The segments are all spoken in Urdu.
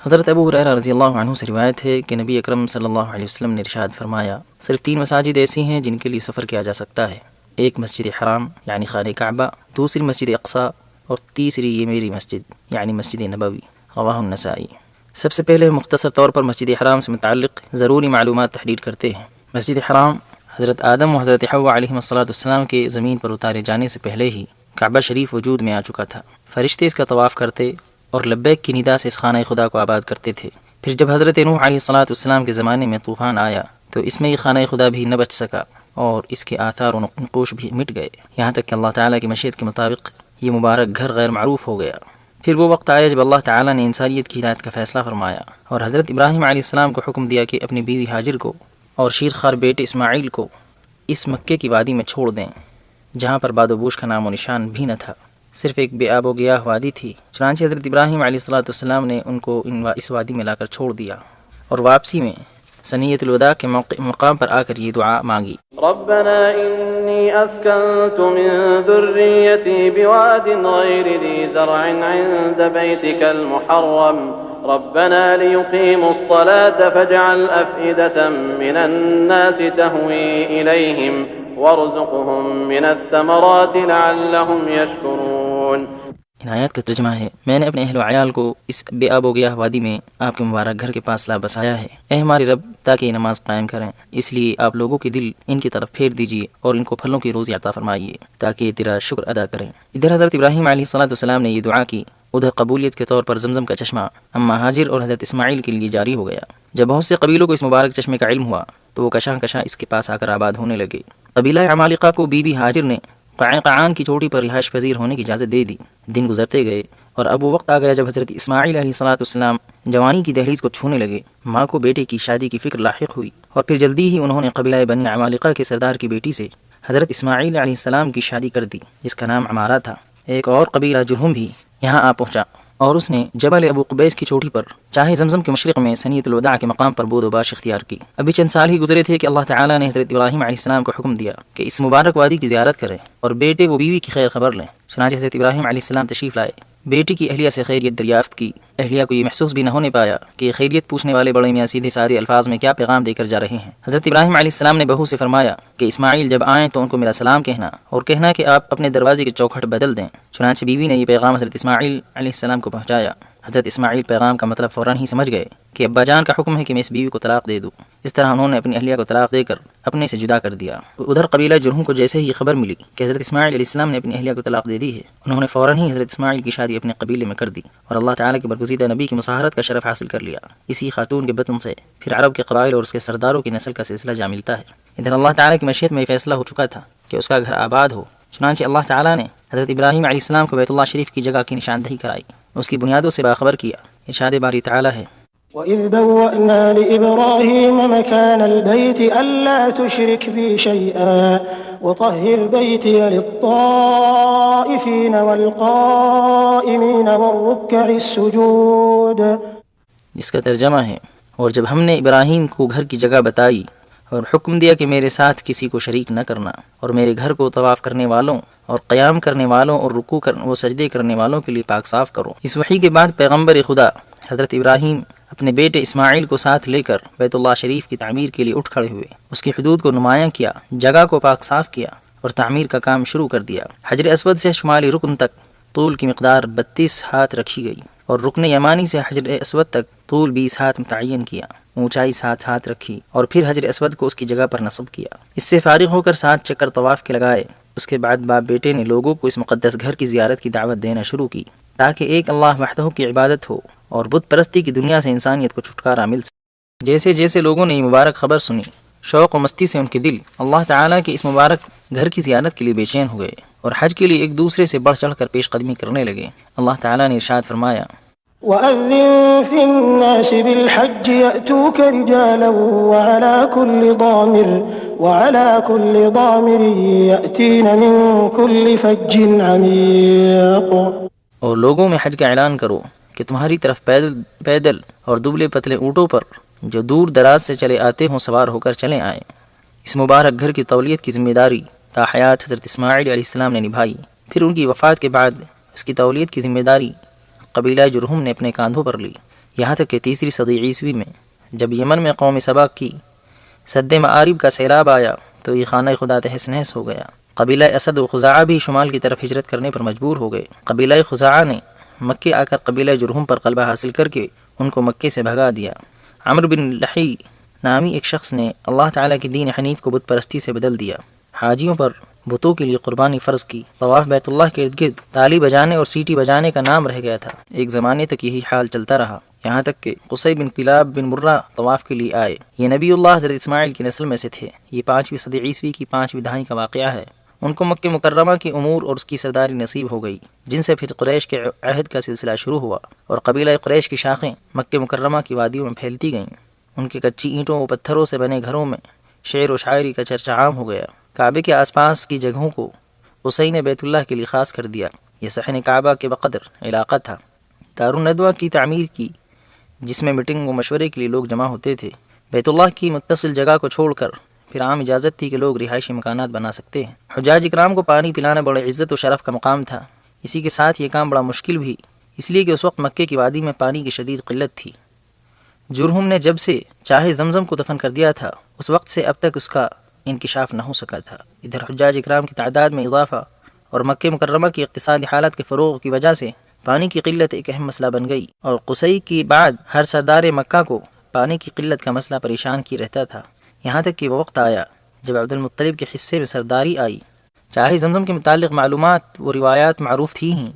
حضرت ابو ہریرہ رضی اللہ عنہ سے روایت ہے کہ نبی اکرم صلی اللہ علیہ وسلم نے ارشاد فرمایا، صرف 3 مساجد ایسی ہیں جن کے لیے سفر کیا جا سکتا ہے، ایک مسجد حرام یعنی خانہ کعبہ، دوسری مسجد اقصیٰ، اور تیسری یہ میری مسجد یعنی مسجد نبوی۔ رواہ النسائی۔ سب سے پہلے مختصر طور پر مسجد حرام سے متعلق ضروری معلومات تحریر کرتے ہیں۔ مسجد حرام حضرت آدم و حضرت حوا علیہم السلام کے زمین پر اتارے جانے سے پہلے ہی کعبہ شریف وجود میں آ چکا تھا۔ فرشتے اس کا طواف کرتے اور لبیک کی ندا سے اس خانہ خدا کو آباد کرتے تھے۔ پھر جب حضرت نوح علیہ السلام کے زمانے میں طوفان آیا تو اس میں یہ خانہ خدا بھی نہ بچ سکا اور اس کے آثار و نقوش بھی مٹ گئے، یہاں تک کہ اللہ تعالیٰ کی مشیت کے مطابق یہ مبارک گھر غیر معروف ہو گیا۔ پھر وہ وقت آیا جب اللہ تعالیٰ نے انسانیت کی ہدایت کا فیصلہ فرمایا اور حضرت ابراہیم علیہ السلام کو حکم دیا کہ اپنی بیوی ہاجر کو اور شیرخوار بیٹے اسماعیل کو اس مکے کی وادی میں چھوڑ دیں جہاں پر باد و بوش کا نام و نشان بھی نہ تھا، صرف ایک بے آب و گیاہ وادی تھی۔ چنانچہ حضرت ابراہیم علیہ السلام نے ان کو اس وادی میں لا کر چھوڑ دیا اور واپسی میں ثنیۃ الوداع کے مقام پر آ کر یہ دعا مانگی، ربنا انی اسکنت من ذریتی بواد غیر ذی زرع عند بیتک المحرم ربنا لیقیموا الصلاة فاجعل افئدة من الناس تهوی الیہم وارزقهم من الثمرات لعلهم یشکرون۔ ان آیات کا ترجمہ ہے، میں نے اپنے اہل و عیال کو اس بے آب و گیاہ وادی میں آپ کے مبارک گھر کے پاس لا بسایا ہے، اے ہمارے رب، تاکہ یہ نماز قائم کریں، اس لیے آپ لوگوں کے دل ان کی طرف پھیر دیجیے اور ان کو پھلوں کی روزی عطا فرمائیے تاکہ یہ تیرا شکر ادا کریں۔ ادھر حضرت ابراہیم علیہ السلام نے یہ دعا کی، ادھر قبولیت کے طور پر زمزم کا چشمہ اما ہاجر اور حضرت اسماعیل کے لیے جاری ہو گیا۔ جب بہت سے قبیلوں کو اس مبارک چشمے کا علم ہوا تو وہ کشاں کشاں اس کے پاس آ کر آباد ہونے لگے۔ قبیلہ عمالقہ کو بی بی ہاجر نے قعقاعان کی چوٹی پر رہائش پذیر ہونے کی اجازت دے دی۔ دن گزرتے گئے اور اب وہ وقت آ گیا جب حضرت اسماعیل علیہ السلام جوانی کی دہلیز کو چھونے لگے۔ ماں کو بیٹے کی شادی کی فکر لاحق ہوئی اور پھر جلدی ہی انہوں نے قبیلہ بنی عمالقہ کے سردار کی بیٹی سے حضرت اسماعیل علیہ السلام کی شادی کر دی، جس کا نام عمارہ تھا۔ ایک اور قبیلہ جرہم بھی یہاں آ پہنچا اور اس نے جبل ابو قبیس کی چوٹی پر چاہے زمزم کے مشرق میں ثنیۃ الوداع کے مقام پر بود و باش اختیار کی۔ ابھی چند سال ہی گزرے تھے کہ اللہ تعالیٰ نے حضرت ابراہیم علیہ السلام کو حکم دیا کہ اس مبارک وادی کی زیارت کریں اور بیٹے و بیوی کی خیر خبر لیں۔ چنانچہ حضرت ابراہیم علیہ السلام تشریف لائے، بیٹی کی اہلیہ سے خیریت دریافت کی۔ اہلیہ کو یہ محسوس بھی نہ ہونے پایا کہ خیریت پوچھنے والے بڑے میاں سیدھے سادے الفاظ میں کیا پیغام دے کر جا رہے ہیں۔ حضرت ابراہیم علیہ السلام نے بہو سے فرمایا کہ اسماعیل جب آئیں تو ان کو میرا سلام کہنا اور کہنا کہ آپ اپنے دروازے کے چوکھٹ بدل دیں۔ چنانچہ بیوی نے یہ پیغام حضرت اسماعیل علیہ السلام کو پہنچایا۔ حضرت اسماعیل پیغام کا مطلب فوراً ہی سمجھ گئے کہ ابا جان کا حکم ہے کہ میں اس بیوی کو طلاق دے دوں۔ اس طرح انہوں نے اپنی اہلیہ کو طلاق دے کر اپنے سے جدا کر دیا۔ ادھر قبیلہ جرہم کو جیسے ہی یہ خبر ملی کہ حضرت اسماعیل علیہ السلام نے اپنی اہلیہ کو طلاق دے دی ہے، انہوں نے فوراً ہی حضرت اسماعیل کی شادی اپنے قبیلے میں کر دی اور اللہ تعالیٰ کے برگزیدہ نبی کی مصاہرت کا شرف حاصل کر لیا۔ اسی خاتون کے بطن سے پھر عرب کے قبائل اور اس کے سرداروں کی نسل کا سلسلہ جا ملتا ہے۔ ادھر اللہ تعالیٰ کی مشیت میں یہ فیصلہ ہو چکا تھا کہ اس کا گھر آباد ہو، چنانچہ اللہ تعالیٰ نے حضرت ابراہیم علیہ السلام کو بیت اللہ شریف کی جگہ کی نشاندہی کرائی، اس کی بنیادوں سے باخبر کیا۔ ارشاد باری تعالیٰ ہے، وَإِذْ بَوَّأْنَا لِإِبْرَاهِيمَ مَكَانَ الْبَيْتِ أَلَّا تُشْرِكْ بِي شَيْئًا وَطَهِّرْ بَيْتِيَ لِلطَّائِفِينَ وَالْقَائِمِينَ وَالرُّكَّعِ السُّجُودِ، جس کا ترجمہ ہے، اور جب ہم نے ابراہیم کو گھر کی جگہ بتائی اور حکم دیا کہ میرے ساتھ کسی کو شریک نہ کرنا اور میرے گھر کو طواف کرنے والوں اور قیام کرنے والوں اور رکوع و سجدے کرنے والوں کے لیے پاک صاف کرو۔ اس وحی کے بعد پیغمبر خدا حضرت ابراہیم اپنے بیٹے اسماعیل کو ساتھ لے کر بیت اللہ شریف کی تعمیر کے لیے اٹھ کھڑے ہوئے، اس کی حدود کو نمایاں کیا، جگہ کو پاک صاف کیا اور تعمیر کا کام شروع کر دیا۔ حجر اسود سے شمالی رکن تک طول کی مقدار 32 ہاتھ رکھی گئی اور رکن یمانی سے حجر اسود تک طول 20 ہاتھ متعین کیا، اونچائی 7 ہاتھ رکھی اور پھر حجر اسود کو اس کی جگہ پر نصب کیا۔ اس سے فارغ ہو کر 7 چکر طواف کے لگائے۔ اس کے بعد باپ بیٹے نے لوگوں کو اس مقدس گھر کی زیارت کی دعوت دینا شروع کی تاکہ ایک اللہ وحدہ کی عبادت ہو اور بت پرستی کی دنیا سے انسانیت کو چھٹکارا مل سکے۔ جیسے جیسے لوگوں نے یہ مبارک خبر سنی، شوق و مستی سے ان کے دل اللہ تعالیٰ کے اس مبارک گھر کی زیارت کے لیے بے چین ہوئے اور حج کے لیے ایک دوسرے سے بڑھ چڑھ کر پیش قدمی کرنے لگے۔ اللہ تعالیٰ نے ارشاد فرمایا، وَأَذِّن فِي النَّاسِ بِالْحَجِّ يَأْتُوكَ رِجَالًا وَعَلَى كُلِّ ضَامِرٍ يَأْتِينَ مِنْ كُلِّ فَجٍّ عَمِيقٍ، اور لوگوں میں حج کا اعلان کرو کہ تمہاری طرف پیدل اور دبلے پتلے اونٹوں پر جو دور دراز سے چلے آتے ہوں سوار ہو کر چلے آئیں۔ اس مبارک گھر کی تولیت کی ذمہ داری تا حیات حضرت اسماعیل علیہ السلام نے نبھائی۔ پھر ان کی وفات کے بعد اس کی تولیت کی ذمہ داری قبیلہ جرہم نے اپنے کاندھوں پر لی۔ یہاں تک کہ تیسری صدی عیسوی میں جب یمن میں قوم سبا کی سد معارب کا سیلاب آیا تو یہ خانہ خدا تہس نہس ہو گیا۔ قبیلہ اسد و خزاعہ بھی شمال کی طرف ہجرت کرنے پر مجبور ہو گئے۔ قبیلہ خزاعہ نے مکے آ کر قبیلہ جرہم پر غلبہ حاصل کر کے ان کو مکے سے بھگا دیا۔ عمرو بن لحی نامی ایک شخص نے اللہ تعالیٰ کی دین حنیف کو بت پرستی سے بدل دیا۔ حاجیوں پر بتوں کے لیے قربانی فرض کی۔ طواف بیت اللہ کے ارد گرد تالی بجانے اور سیٹی بجانے کا نام رہ گیا تھا۔ ایک زمانے تک یہی حال چلتا رہا، یہاں تک کہ قصی بن کلاب بن مرہ طواف کے لیے آئے۔ یہ نبی اللہ حضرت اسماعیل کی نسل میں سے تھے۔ یہ 5ویں صدی عیسوی کی 5ویں دہائی کا واقعہ ہے۔ ان کو مکہ مکرمہ کے امور اور اس کی سرداری نصیب ہو گئی، جن سے پھر قریش کے عہد کا سلسلہ شروع ہوا اور قبیلہ قریش کی شاخیں مکہ مکرمہ کی وادیوں میں پھیلتی گئیں۔ ان کے کچی اینٹوں و پتھروں سے بنے گھروں میں شعر و شاعری کا چرچا عام ہو گیا۔ کعبے کے آس پاس کی جگہوں کو قصی نے بیت اللہ کے لیے خاص کر دیا۔ یہ صحن کعبہ کے بقدر علاقہ تھا۔ دارالندوہ کی تعمیر کی، جس میں میٹنگ و مشورے کے لیے لوگ جمع ہوتے تھے۔ بیت اللہ کی متصل جگہ کو چھوڑ کر پھر عام اجازت تھی کہ لوگ رہائشی مکانات بنا سکتے ہیں۔ حجاج اکرام کو پانی پلانا بڑے عزت و شرف کا مقام تھا۔ اسی کے ساتھ یہ کام بڑا مشکل بھی، اس لیے کہ اس وقت مکے کی وادی میں پانی کی شدید قلت تھی۔ جرہم نے جب سے چاہے زمزم کو دفن کر دیا تھا، اس وقت سے اب تک اس کا انکشاف نہ ہو سکا تھا۔ ادھر حجاج اکرام کی تعداد میں اضافہ اور مکہ مکرمہ کی اقتصادی حالت کے فروغ کی وجہ سے پانی کی قلت ایک اہم مسئلہ بن گئی، اور قصی کے بعد ہر سردار مکہ کو پانی کی قلت کا مسئلہ پریشان کی رہتا تھا، یہاں تک کہ وہ وقت آیا جب عبد المطلب کے حصے میں سرداری آئی۔ چاہے زمزم کے متعلق معلومات و روایات معروف تھی ہی،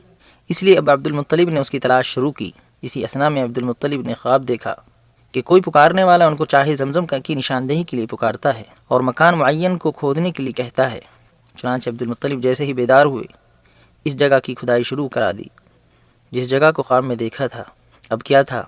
اس لیے اب عبد المطلب نے اس کی تلاش شروع کی۔ اسی اثنا میں عبد المطلب نے خواب دیکھا کہ کوئی پکارنے والا ان کو چاہے زمزم کی نشاندہی کے لیے پکارتا ہے اور مکان معین کو کھودنے کے لیے کہتا ہے۔ چنانچہ عبد المطلب جیسے ہی بیدار ہوئے اس جگہ کی کھدائی شروع کرا دی جس جگہ کو خواب میں دیکھا تھا۔ اب کیا تھا،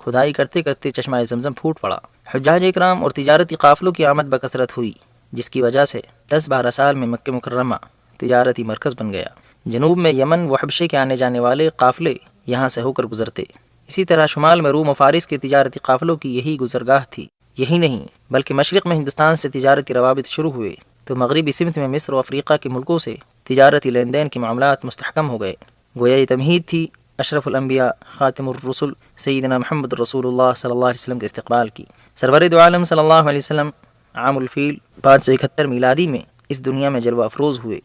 کھدائی کرتے کرتے چشمہ زمزم پھوٹ پڑا۔ حجاج اکرام اور تجارتی قافلوں کی آمد بکثرت ہوئی، جس کی وجہ سے 10-12 سال میں مکہ مکرمہ تجارتی مرکز بن گیا۔ جنوب میں یمن و حبشے کے آنے جانے والے قافلے یہاں سے ہو کر گزرتے۔ اسی طرح شمال میں روم و فارس کے تجارتی قافلوں کی یہی گزرگاہ تھی۔ یہی نہیں بلکہ مشرق میں ہندوستان سے تجارتی روابط شروع ہوئے تو مغربی سمت میں مصر و افریقہ کے ملکوں سے تجارتی لین دین کے معاملات مستحکم ہو گئے۔ گویا یہ تمہید تھی اشرف الانبیاء خاتم الرسل سیدنا محمد رسول اللہ صلی اللہ علیہ وسلم کے استقبال کی۔ سرور دو عالم صلی اللہ علیہ وسلم عام الفیل 571 میلادی میں اس دنیا میں جلوہ افروز ہوئے۔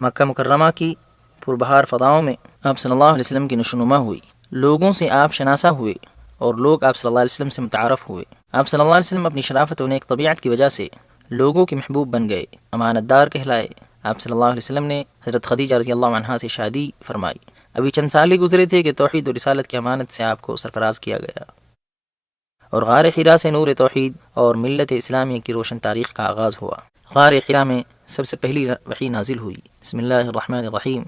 مکہ مکرمہ کی پربہار فضاؤں میں آپ صلی اللہ علیہ وسلم کی نشوونما ہوئی، لوگوں سے آپ شناسا ہوئے اور لوگ آپ صلی اللہ علیہ وسلم سے متعارف ہوئے۔ آپ صلی اللہ علیہ وسلم اپنی شرافت و نیک طبیعت کی وجہ سے لوگوں کے محبوب بن گئے، امانت دار کہلائے۔ آپ صلی اللہ علیہ وسلم نے حضرت خدیجہ رضی اللہ عنہا سے شادی فرمائی۔ ابھی چند سال ہی گزرے تھے کہ توحید و رسالت کی امانت سے آپ کو سرفراز کیا گیا اور غار حرا سے نور توحید اور ملت اسلامیہ کی روشن تاریخ کا آغاز ہوا۔ غار حرا میں سب سے پہلی وحی نازل ہوئی۔ بسم اللہ الرحمن الرحیم۔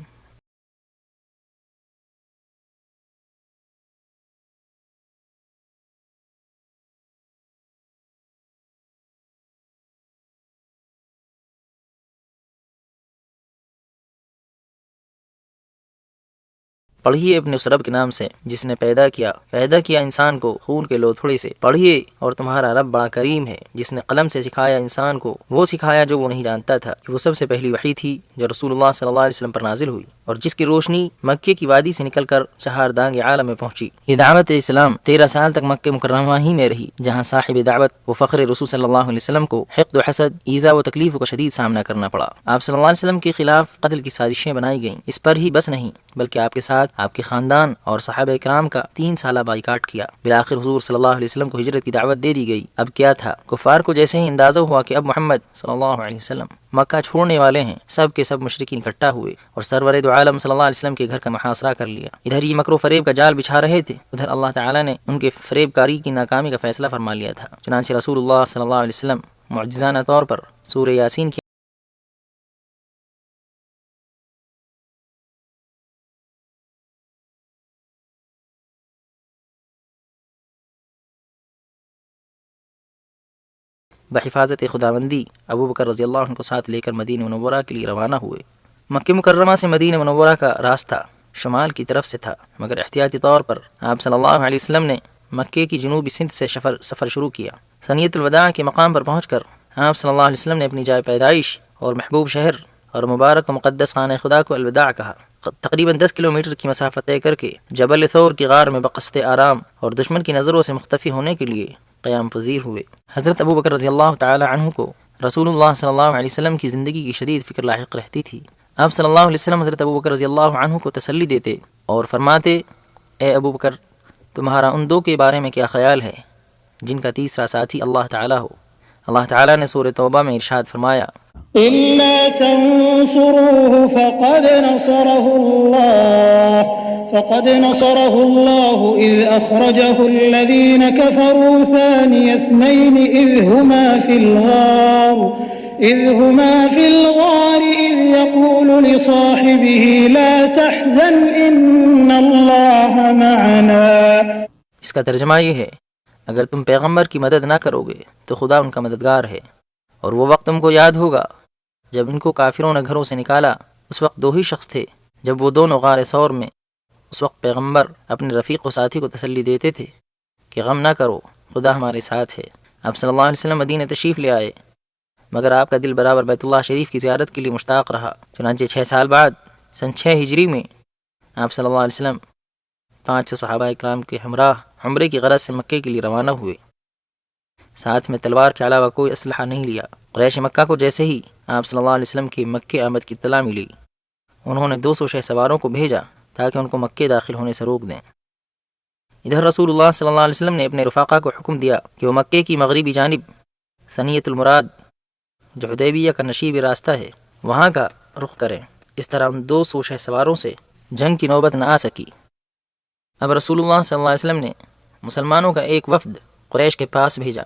پڑھیے اپنے اس رب کے نام سے جس نے پیدا کیا انسان کو خون کے لوتھڑے سے۔ پڑھیے اور تمہارا رب بڑا کریم ہے، جس نے قلم سے سکھایا انسان کو وہ سکھایا جو وہ نہیں جانتا تھا۔ وہ سب سے پہلی وحی تھی جو رسول اللہ صلی اللہ علیہ وسلم پر نازل ہوئی اور جس کی روشنی مکے کی وادی سے نکل کر چہاردانگ عالم میں پہنچی۔ یہ دعوت اسلام 13 سال تک مکہ مکرمہ ہی میں رہی، جہاں صاحب دعوت و فخر رسول صلی اللہ علیہ وسلم کو حقد و حسد، ایذا و تکلیف کا شدید سامنا کرنا پڑا۔ آپ صلی اللہ علیہ وسلم کے خلاف قتل کی سازشیں بنائی گئیں۔ اس پر ہی بس نہیں بلکہ آپ کے ساتھ آپ کے خاندان اور صحابہ کرام کا 3 سالہ بائیکاٹ کیا۔ بالآخر حضور صلی اللہ علیہ وسلم کو ہجرت کی دعوت دے دی گئی۔ اب کیا تھا، کفار کو جیسے ہی اندازہ ہوا کہ اب محمد صلی اللہ علیہ وسلم مکہ چھوڑنے والے ہیں، سب کے سب مشرکین اکٹھا ہوئے اور سرور دو عالم صلی اللہ علیہ وسلم کے گھر کا محاصرہ کر لیا۔ ادھر یہ مکر و فریب کا جال بچھا رہے تھے، ادھر اللہ تعالیٰ نے ان کے فریب کاری کی ناکامی کا فیصلہ فرما لیا تھا۔ چنانچہ رسول اللہ صلی اللہ علیہ وسلم معجزانہ طور پر سورہ یاسین کی بحفاظت خداوندی ابوبکر رضی اللہ عنہ کو ساتھ لے کر مدینہ منورہ کے لیے روانہ ہوئے۔ مکہ مکرمہ سے مدینہ منورہ کا راستہ شمال کی طرف سے تھا، مگر احتیاطی طور پر آپ صلی اللہ علیہ وسلم نے مکے کی جنوبی سمت سے سفر شروع کیا۔ ثنیۃ الوداع کے مقام پر پہنچ کر آپ صلی اللہ علیہ وسلم نے اپنی جائے پیدائش اور محبوب شہر اور مبارک و مقدس خانہ خدا کو الوداع کہا۔ تقریباً 10 کلومیٹر کی مسافت طے کر کے جبل ثور کی غار میں بقصد آرام اور دشمن کی نظروں سے مختفی ہونے کے لیے قیام پذیر ہوئے۔ حضرت ابو بکر رضی اللہ تعالی عنہ کو رسول اللہ صلی اللہ علیہ وسلم کی زندگی کی شدید فکر لاحق رہتی تھی۔ آپ صلی اللہ علیہ وسلم حضرت ابو بکر رضی اللہ عنہ کو تسلی دیتے اور فرماتے، اے ابو بکر، تمہارا ان دو کے بارے میں کیا خیال ہے جن کا تیسرا ساتھی اللہ تعالیٰ ہو؟ اللہ تعالیٰ نے سورہ توبہ میں ارشاد فرمایا، إلا تنصروه فقد نصره الله إذ أخرجه الذين كفروا ثاني اثنين إذ هما في الغار إذ يقول لصاحبه لا تحزن إن الله معنا۔ اس کا ترجمہ یہ ہے، اگر تم پیغمبر کی مدد نہ کرو گے تو خدا ان کا مددگار ہے، اور وہ وقت تم کو یاد ہوگا جب ان کو کافروں نے گھروں سے نکالا، اس وقت دو ہی شخص تھے جب وہ دونوں غار ثور میں۔ اس وقت پیغمبر اپنے رفیق و ساتھی کو تسلی دیتے تھے کہ غم نہ کرو، خدا ہمارے ساتھ ہے۔ آپ صلی اللہ علیہ وسلم مدینہ تشریف لے آئے، مگر آپ کا دل برابر بیت اللہ شریف کی زیارت کے لیے مشتاق رہا۔ چنانچہ 6 سال بعد سن 6 ہجری میں آپ صلی اللہ علیہ وسلم 500 صحابہ اکرام کے ہمراہ عمرے کی غرض سے مکے کے لیے روانہ ہوئے۔ ساتھ میں تلوار کے علاوہ کوئی اسلحہ نہیں لیا۔ قریش مکہ کو جیسے ہی آپ صلی اللہ علیہ وسلم کی مکے آمد کی اطلاع ملی، انہوں نے 200 شہ سواروں کو بھیجا تاکہ ان کو مکے داخل ہونے سے روک دیں۔ ادھر رسول اللہ صلی اللہ علیہ وسلم نے اپنے رفاقہ کو حکم دیا کہ وہ مکے کی مغربی جانب ثنیۃ المراد، جو حدیبیہ کا نشیب راستہ ہے، وہاں کا رخ کریں۔ اس طرح ان 200 شہ سواروں سے جنگ کی نوبت نہ آ سکی۔ اب رسول اللہ صلی اللہ علیہ وسلم نے مسلمانوں کا ایک وفد قریش کے پاس بھیجا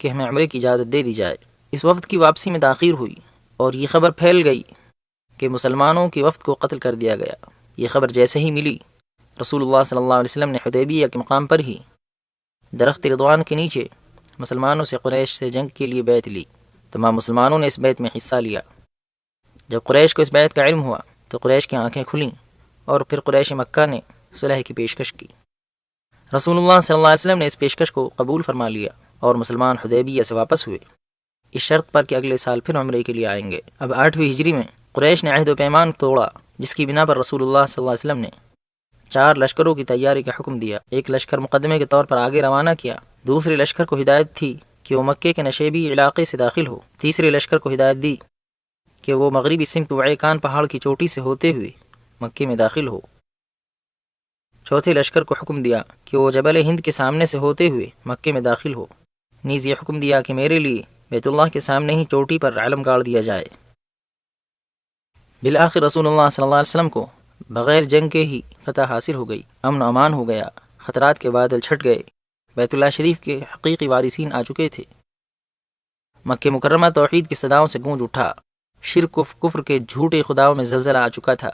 کہ ہمیں عمرے کی اجازت دے دی جائے۔ اس وفد کی واپسی میں تاخیر ہوئی اور یہ خبر پھیل گئی کہ مسلمانوں کے وفد کو قتل کر دیا گیا۔ یہ خبر جیسے ہی ملی، رسول اللہ صلی اللہ علیہ وسلم نے حدیبیہ کے مقام پر ہی درخت رضوان کے نیچے مسلمانوں سے قریش سے جنگ کے لیے بیعت لی۔ تمام مسلمانوں نے اس بیعت میں حصہ لیا۔ جب قریش کو اس بیعت کا علم ہوا تو قریش کی آنکھیں کھلیں اور پھر قریش مکہ نے صلح کی پیشکش کی۔ رسول اللہ صلی اللہ علیہ وسلم نے اس پیشکش کو قبول فرما لیا اور مسلمان حدیبیہ سے واپس ہوئے، اس شرط پر کہ اگلے سال پھر عمرے کے لیے آئیں گے۔ اب 8ویں ہجری میں قریش نے عہد و پیمان توڑا، جس کی بنا پر رسول اللہ صلی اللہ علیہ وسلم نے 4 لشکروں کی تیاری کا حکم دیا۔ ایک لشکر مقدمے کے طور پر آگے روانہ کیا، دوسرے لشکر کو ہدایت تھی کہ وہ مکے کے نشیبی علاقے سے داخل ہو، تیسرے لشکر کو ہدایت دی کہ وہ مغربی سمت وعیکان پہاڑ کی چوٹی سے ہوتے ہوئے مکے میں داخل ہو، چوتھے لشکر کو حکم دیا کہ وہ جبل ہند کے سامنے سے ہوتے ہوئے مکے میں داخل ہو، نیز یہ حکم دیا کہ میرے لیے بیت اللہ کے سامنے ہی چوٹی پر علم گاڑ دیا جائے۔ بالآخر رسول اللہ صلی اللہ علیہ وسلم کو بغیر جنگ کے ہی فتح حاصل ہو گئی، امن و امان ہو گیا، خطرات کے بادل چھٹ گئے، بیت اللہ شریف کے حقیقی وارثین آ چکے تھے۔ مکہ مکرمہ توحید کی صداؤں سے گونج اٹھا، شرک و کفر کے جھوٹے خداؤں میں زلزلہ آ چکا تھا،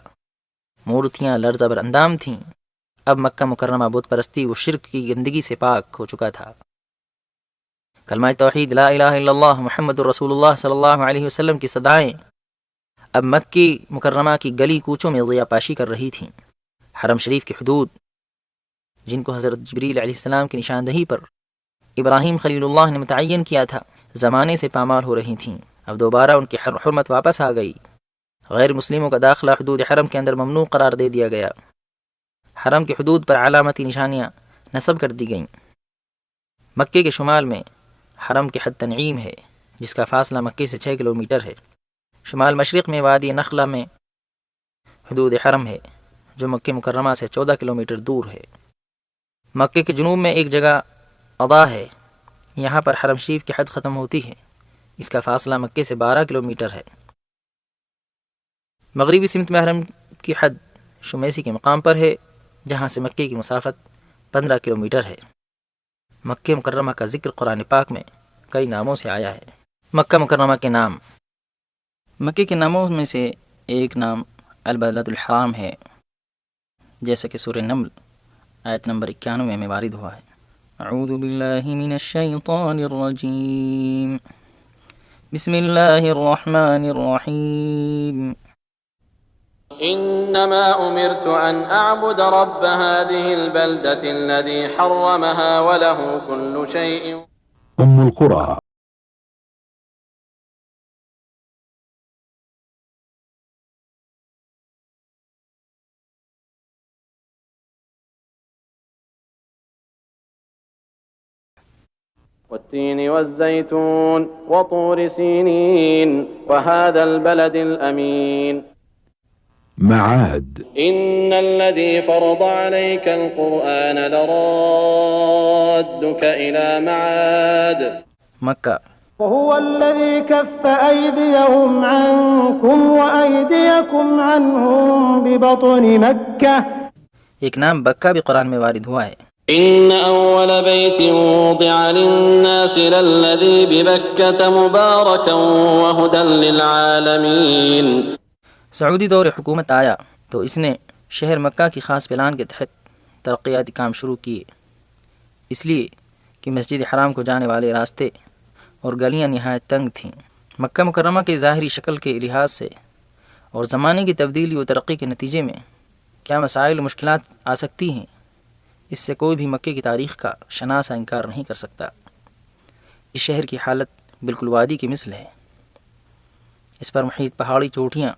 مورتیاں لرزہ بر اندام تھیں۔ اب مکہ مکرمہ بت پرستی و شرک کی گندگی سے پاک ہو چکا تھا۔ کلمہ توحید لا الہ الا اللہ محمد رسول اللہ صلی اللہ علیہ وسلم کی صدائیں اب مکہ مکرمہ کی گلی کوچوں میں ضیاء پاشی کر رہی تھیں۔ حرم شریف کی حدود، جن کو حضرت جبریل علیہ السلام کی نشاندہی پر ابراہیم خلیل اللہ نے متعین کیا تھا، زمانے سے پامال ہو رہی تھیں، اب دوبارہ ان کی حرمت واپس آ گئی۔ غیر مسلموں کا داخلہ حدود حرم کے اندر ممنوع قرار دے دیا گیا۔ حرم کی حدود پر علامتی نشانیاں نصب کر دی گئیں۔ مکے کے شمال میں حرم کی حد تنعیم ہے، جس کا فاصلہ مکے سے 6 کلومیٹر ہے۔ شمال مشرق میں وادی نخلہ میں حدود حرم ہے، جو مکہ مکرمہ سے 14 کلومیٹر دور ہے۔ مکے کے جنوب میں ایک جگہ قضا ہے، یہاں پر حرم شریف کی حد ختم ہوتی ہے، اس کا فاصلہ مکے سے 12 کلومیٹر ہے۔ مغربی سمت میں حرم کی حد شمیسی کے مقام پر ہے، جہاں سے مکے کی مسافت 15 کلومیٹر ہے۔ مکہ مکرمہ کا ذکر قرآن پاک میں کئی ناموں سے آیا ہے۔ مکہ مکرمہ کے نام، مکے کے ناموں میں سے ایک نام البلد الحرام ہے، جیسا کہ سورہ نمل آیت نمبر 91 میں وارد ہوا ہے۔ اعوذ باللہ من الشیطان الرجیم، بسم اللہ الرحمن الرحیم۔ إنما أمرت أن أعبد رب هذه البلدة الذي حرمها وله كل شيء أم القرى والتين والزيتون وطور سينين وهذا البلد الأمين. معاد. إن الذي فرض عليك القرآن لرادك إلى معاد. مکہ. وهو الذي كف أيديهم عنكم وأيديكم عنهم ببطن مكة. ایک نام بکہ بھی قرآن میں وارد ہوا ہے. إن أول بيت وضع للناس للذي ببكة مباركا وهدى للعالمين. سعودی دور حکومت آیا تو اس نے شہر مکہ کی خاص پلان کے تحت ترقیاتی کام شروع کیے، اس لیے کہ مسجد حرام کو جانے والے راستے اور گلیاں نہایت تنگ تھیں. مکہ مکرمہ کے ظاہری شکل کے لحاظ سے اور زمانے کی تبدیلی و ترقی کے نتیجے میں کیا مسائل و مشکلات آ سکتی ہیں، اس سے کوئی بھی مکے کی تاریخ کا شناسا انکار نہیں کر سکتا. اس شہر کی حالت بالکل وادی کی مثل ہے. اس پر محیط پہاڑی چوٹیاں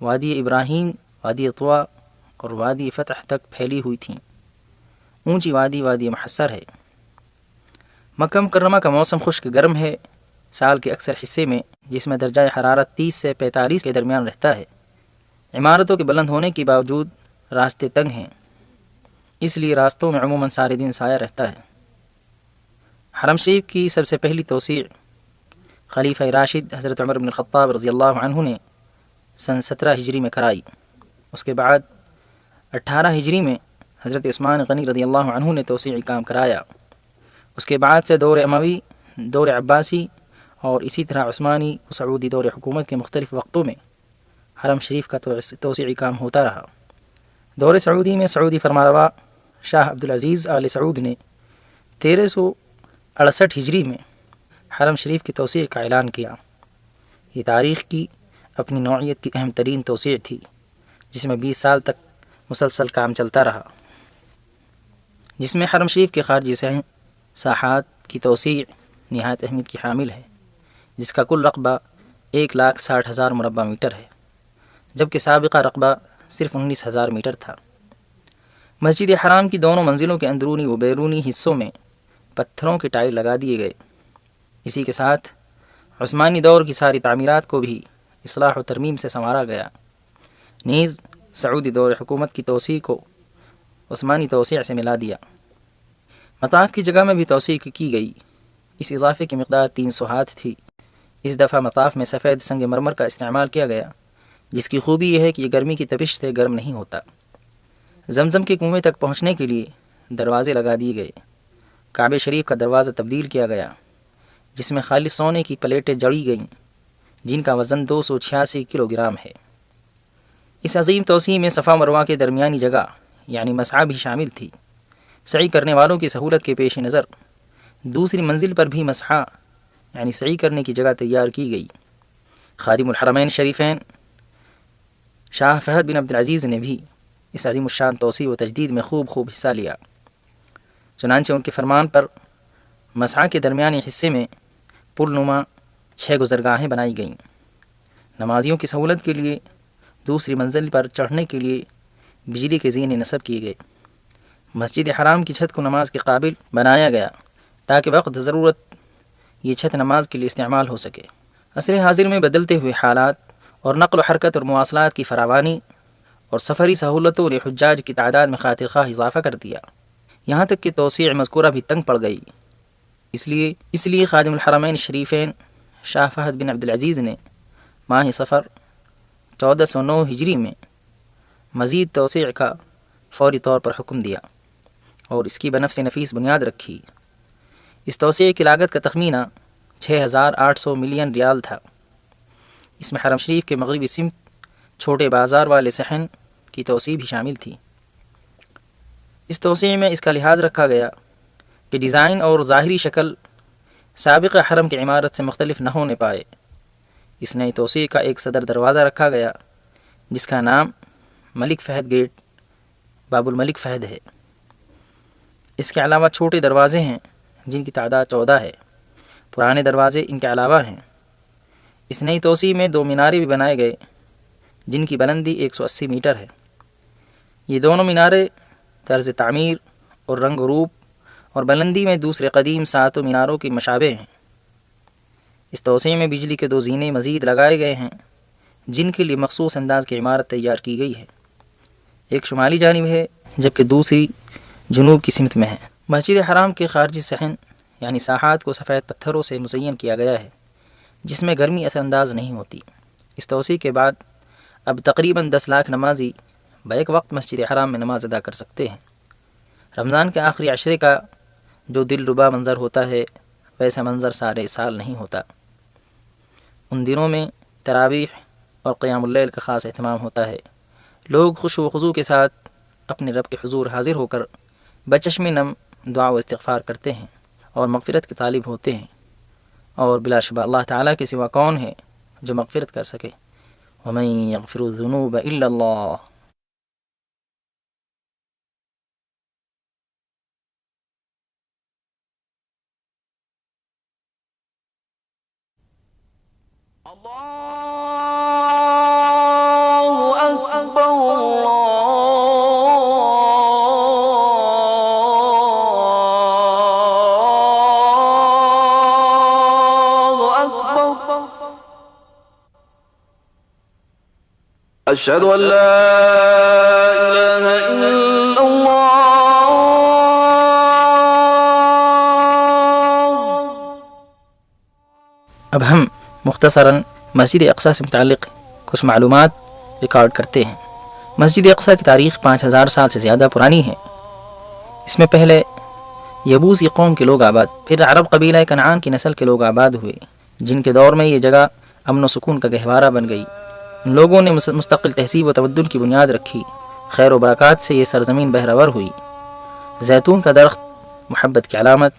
وادی ابراہیم، وادی طوا اور وادی فتح تک پھیلی ہوئی تھیں. اونچی وادی وادی محصر ہے. مکہ مکرمہ کا موسم خشک گرم ہے سال کے اکثر حصے میں، جس میں درجہ حرارت 30 سے 45 کے درمیان رہتا ہے. عمارتوں کے بلند ہونے کے باوجود راستے تنگ ہیں، اس لیے راستوں میں عموماً سارے دن سایہ رہتا ہے. حرم شریف کی سب سے پہلی توسیع خلیفہ راشد حضرت عمر بن الخطاب رضی اللہ عنہ نے سن 17 ہجری میں کرائی. اس کے بعد 18 ہجری میں حضرت عثمان غنی رضی اللہ عنہ نے توسیعی کام کرایا. اس کے بعد سے دور اموی، دور عباسی اور اسی طرح عثمانی و سعودی دور حکومت کے مختلف وقتوں میں حرم شریف کا توسیعی کام ہوتا رہا. دور سعودی میں سعودی فرمانروا شاہ عبدالعزیز آل سعود نے 1368 ہجری میں حرم شریف کی توسیع کا اعلان کیا. یہ تاریخ کی اپنی نوعیت کی اہم ترین توسیع تھی، جس میں 20 سال تک مسلسل کام چلتا رہا، جس میں حرم شریف کے خارجی ساحات کی توسیع نہایت اہمیت کی حامل ہے، جس کا کل رقبہ 1,60,000 مربع میٹر ہے، جبکہ سابقہ رقبہ صرف 19,000 میٹر تھا. مسجد حرام کی دونوں منزلوں کے اندرونی و بیرونی حصوں میں پتھروں کے ٹائل لگا دیے گئے. اسی کے ساتھ عثمانی دور کی ساری تعمیرات کو بھی اصلاح و ترمیم سے سنوارا گیا. نیز سعودی دور حکومت کی توسیع کو عثمانی توسیع سے ملا دیا. مطاف کی جگہ میں بھی توسیع کی گئی. اس اضافے کی مقدار 300 ہاتھ تھی. اس دفعہ مطاف میں سفید سنگ مرمر کا استعمال کیا گیا، جس کی خوبی یہ ہے کہ یہ گرمی کی تپش سے گرم نہیں ہوتا. زمزم کے کنویں تک پہنچنے کے لیے دروازے لگا دیے گئے. کعبہ شریف کا دروازہ تبدیل کیا گیا، جس میں خالص سونے کی پلیٹیں جڑی گئیں، جن کا وزن 286 کلو گرام ہے. اس عظیم توسیع میں صفا مروہ کے درمیانی جگہ یعنی مسعی بھی شامل تھی. سعی کرنے والوں کی سہولت کے پیش نظر دوسری منزل پر بھی مسعی یعنی سعی کرنے کی جگہ تیار کی گئی. خادم الحرمین شریفین شاہ فہد بن عبدالعزیز نے بھی اس عظیم الشان توسیع و تجدید میں خوب حصہ لیا. چنانچہ ان کے فرمان پر مسعی کے درمیانی حصے میں پل نما 6 گزرگاہیں بنائی گئیں. نمازیوں کی سہولت کے لیے دوسری منزل پر چڑھنے کے لیے بجلی کے زینے نصب کیے گئے. مسجد حرام کی چھت کو نماز کے قابل بنایا گیا تاکہ وقت ضرورت یہ چھت نماز کے لیے استعمال ہو سکے. عصر حاضر میں بدلتے ہوئے حالات اور نقل و حرکت اور مواصلات کی فراوانی اور سفری سہولتوں نے حجاج کی تعداد میں خاطر خواہ اضافہ کر دیا، یہاں تک کہ توسیع مذکورہ بھی تنگ پڑ گئی. اس لیے خادم الحرمین شریفین شاہ فہد بن عبدالعزیز نے ماہ صفر 1409 ہجری میں مزید توسیع کا فوری طور پر حکم دیا اور اس کی بنفس نفیس بنیاد رکھی. اس توسیع کی لاگت کا تخمینہ 6,800 ملین ریال تھا. اس میں حرم شریف کے مغربی سمت چھوٹے بازار والے صحن کی توسیع بھی شامل تھی. اس توسیع میں اس کا لحاظ رکھا گیا کہ ڈیزائن اور ظاہری شکل سابق حرم کی عمارت سے مختلف نہ ہونے پائے. اس نئی توسیع کا ایک صدر دروازہ رکھا گیا جس کا نام ملک فہد گیٹ باب الملک فہد ہے. اس کے علاوہ چھوٹے دروازے ہیں جن کی تعداد 14 ہے. پرانے دروازے ان کے علاوہ ہیں. اس نئی توسیع میں 2 مینارے بھی بنائے گئے جن کی بلندی 180 میٹر ہے. یہ دونوں مینارے طرز تعمیر اور رنگ و روپ اور بلندی میں دوسرے قدیم ساتوں میناروں کے مشابہ ہیں۔ اس توسیع میں بجلی کے 2 زینے مزید لگائے گئے ہیں جن کے لیے مخصوص انداز کی عمارت تیار کی گئی ہے۔ ایک شمالی جانب ہے جبکہ دوسری جنوب کی سمت میں ہے۔ مسجد حرام کے خارجی صحن یعنی ساحات کو سفید پتھروں سے مزین کیا گیا ہے جس میں گرمی اثر انداز نہیں ہوتی۔ اس توسیع کے بعد اب تقریباً 10 لاکھ نمازی بیک وقت مسجد حرام میں نماز ادا کر سکتے ہیں۔ رمضان کے آخری عشرے کا جو دل ربا منظر ہوتا ہے ویسا منظر سارے سال نہیں ہوتا۔ ان دنوں میں تراویح اور قیام اللیل کا خاص اہتمام ہوتا ہے۔ لوگ خشوع و خضوع کے ساتھ اپنے رب کے حضور حاضر ہو کر بچشم نم دعا و استغفار کرتے ہیں اور مغفرت کے طالب ہوتے ہیں، اور بلا شبہ اللہ تعالیٰ کے سوا کون ہے جو مغفرت کر سکے؟ وَمَن يَغْفِرُ الذُّنُوبَ إِلَّا اللَّهُ۔ أشهد أن لا إله إلا الله۔ اب ہم مختصراً مسجد اقصیٰ سے متعلق کچھ معلومات ریکارڈ کرتے ہیں۔ مسجد اقصیٰ کی تاریخ 5000 سال سے زیادہ پرانی ہے۔ اس میں پہلے یبوسی قوم کے لوگ آباد، پھر عرب قبیلہ کنعان کی نسل کے لوگ آباد ہوئے جن کے دور میں یہ جگہ امن و سکون کا گہوارہ بن گئی۔ ان لوگوں نے مستقل تہذیب و تمدن کی بنیاد رکھی۔ خیر و برکات سے یہ سرزمین بہرور ہوئی۔ زیتون کا درخت محبت کی علامت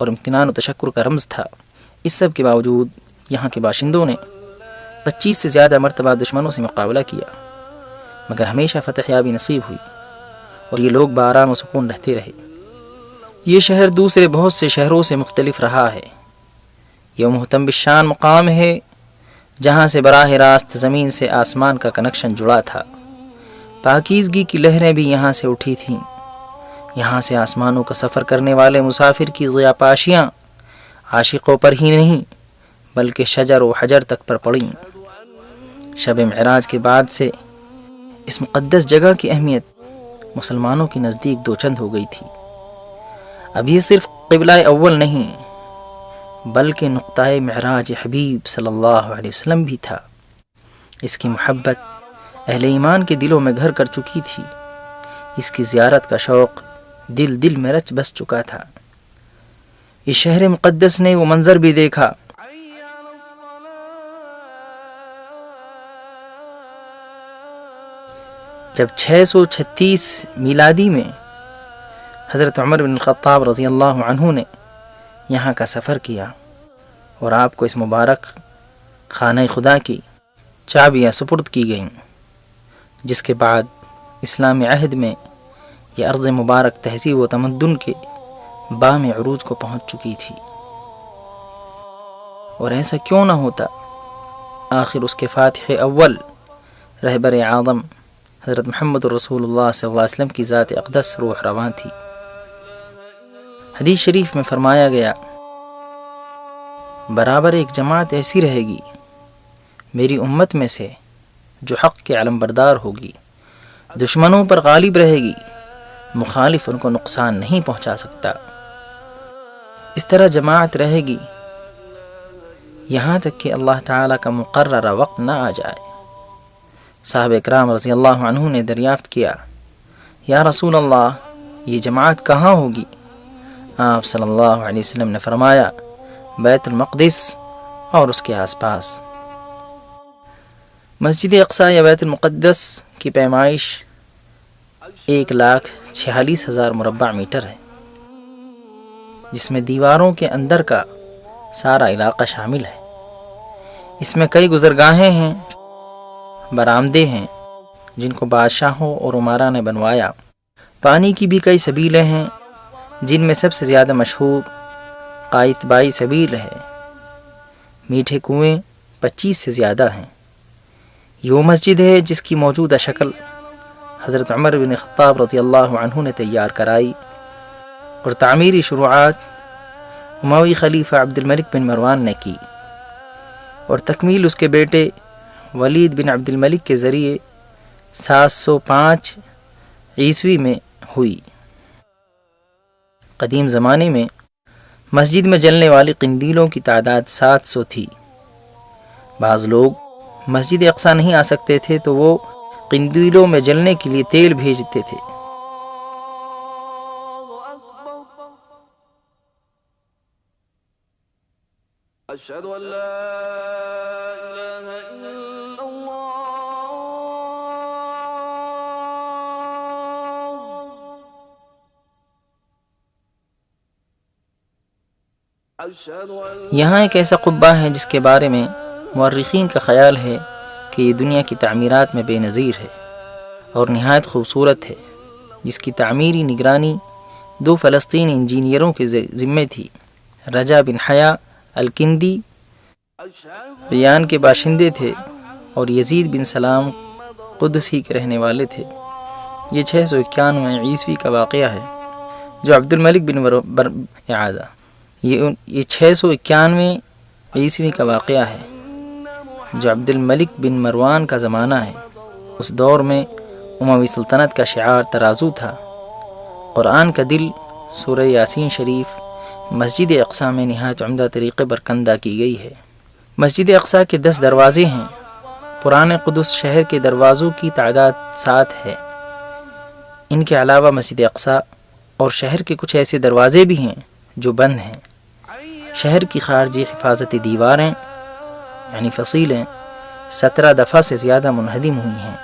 اور امتنان و تشکر کا رمز تھا۔ اس سب کے باوجود یہاں کے باشندوں نے 25 سے زیادہ مرتبہ دشمنوں سے مقابلہ کیا، مگر ہمیشہ فتح یابی نصیب ہوئی اور یہ لوگ بآرام و سکون رہتے رہے۔ یہ شہر دوسرے بہت سے شہروں سے مختلف رہا ہے۔ یہ مہتم بالشان مقام ہے جہاں سے براہ راست زمین سے آسمان کا کنکشن جڑا تھا۔ پاکیزگی کی لہریں بھی یہاں سے اٹھی تھیں۔ یہاں سے آسمانوں کا سفر کرنے والے مسافر کی ضیاءپاشیاں عاشقوں پر ہی نہیں بلکہ شجر و حجر تک پر پڑیں۔ شب معراج کے بعد سے اس مقدس جگہ کی اہمیت مسلمانوں کے نزدیک دو چند ہو گئی تھی۔ اب یہ صرف قبلہ اول نہیں بلکہ نقطۂ معراج حبیب صلی اللہ علیہ وسلم بھی تھا۔ اس کی محبت اہل ایمان کے دلوں میں گھر کر چکی تھی۔ اس کی زیارت کا شوق دل دل میں رچ بس چکا تھا۔ اس شہر مقدس نے وہ منظر بھی دیکھا جب 636 میلادی میں حضرت عمر بن الخطاب رضی اللہ عنہ نے یہاں کا سفر کیا اور آپ کو اس مبارک خانہ خدا کی چابیاں سپرد کی گئیں، جس کے بعد اسلامی عہد میں یہ ارض مبارک تہذیب و تمدن کے بام عروج کو پہنچ چکی تھی۔ اور ایسا کیوں نہ ہوتا، آخر اس کے فاتح اول رہبر اعظم حضرت محمد رسول اللہ صلی اللہ علیہ وسلم کی ذات اقدس روح رواں تھی۔ حدیث شریف میں فرمایا گیا، برابر ایک جماعت ایسی رہے گی میری امت میں سے جو حق کے علم بردار ہوگی، دشمنوں پر غالب رہے گی، مخالف ان کو نقصان نہیں پہنچا سکتا۔ اس طرح جماعت رہے گی یہاں تک کہ اللہ تعالیٰ کا مقررہ وقت نہ آ جائے۔ صحابہ اکرام رضی اللہ عنہ نے دریافت کیا، یا رسول اللہ یہ جماعت کہاں ہوگی؟ آپ صلی اللہ علیہ وسلم نے فرمایا، بیت المقدس اور اس کے آس پاس۔ مسجد اقصیٰ یا بیت المقدس کی پیمائش 1,46,000 مربع میٹر ہے، جس میں دیواروں کے اندر کا سارا علاقہ شامل ہے۔ اس میں کئی گزرگاہیں ہیں، برآمدے ہیں جن کو بادشاہوں اور عمرا نے بنوایا۔ پانی کی بھی کئی سبیلیں ہیں جن میں سب سے زیادہ مشہور قائتبائی سبیل ہے۔ میٹھے کنویں 25 سے زیادہ ہیں۔ یہ وہ مسجد ہے جس کی موجودہ شکل حضرت عمر بن خطاب رضی اللہ عنہ نے تیار کرائی اور تعمیری شروعات اموی خلیفہ عبد الملک بن مروان نے کی، اور تکمیل اس کے بیٹے ولید بن عبد الملک کے ذریعے 705 عیسوی میں ہوئی۔ قدیم زمانے میں مسجد میں جلنے والی قندیلوں کی تعداد 700 تھی۔ بعض لوگ مسجد اقصی نہیں آ سکتے تھے تو وہ قندیلوں میں جلنے کے لیے تیل بھیجتے تھے۔ أشهد أن لا إله إلا الله أشهد أن یہاں ایک ایسا قبہ ہے جس کے بارے میں مورخین کا خیال ہے کہ یہ دنیا کی تعمیرات میں بے نظیر ہے اور نہایت خوبصورت ہے، جس کی تعمیری نگرانی 2 فلسطینی انجینئروں کے ذمے تھی۔ رجا بن حیا الکندی بیان کے باشندے تھے اور یزید بن سلام قدسی کے رہنے والے تھے۔ یہ 691 عیسوی کا واقعہ ہے جو عبد الملک بن یہ 691 عیسوی کا واقعہ ہے جو عبد الملک بن مروان کا زمانہ ہے۔ اس دور میں اموی سلطنت کا شعار ترازو تھا۔ قرآن کا دل سورہ یاسین شریف مسجد اقصی میں نہایت عمدہ طریقے پر کندہ کی گئی ہے۔ مسجد اقصی کے 10 دروازے ہیں۔ پرانے قدس شہر کے دروازوں کی تعداد 7 ہے۔ ان کے علاوہ مسجد اقصی اور شہر کے کچھ ایسے دروازے بھی ہیں جو بند ہیں۔ شہر کی خارجی حفاظتی دیواریں یعنی فصیلیں 17 دفعہ سے زیادہ منہدم ہوئی ہیں،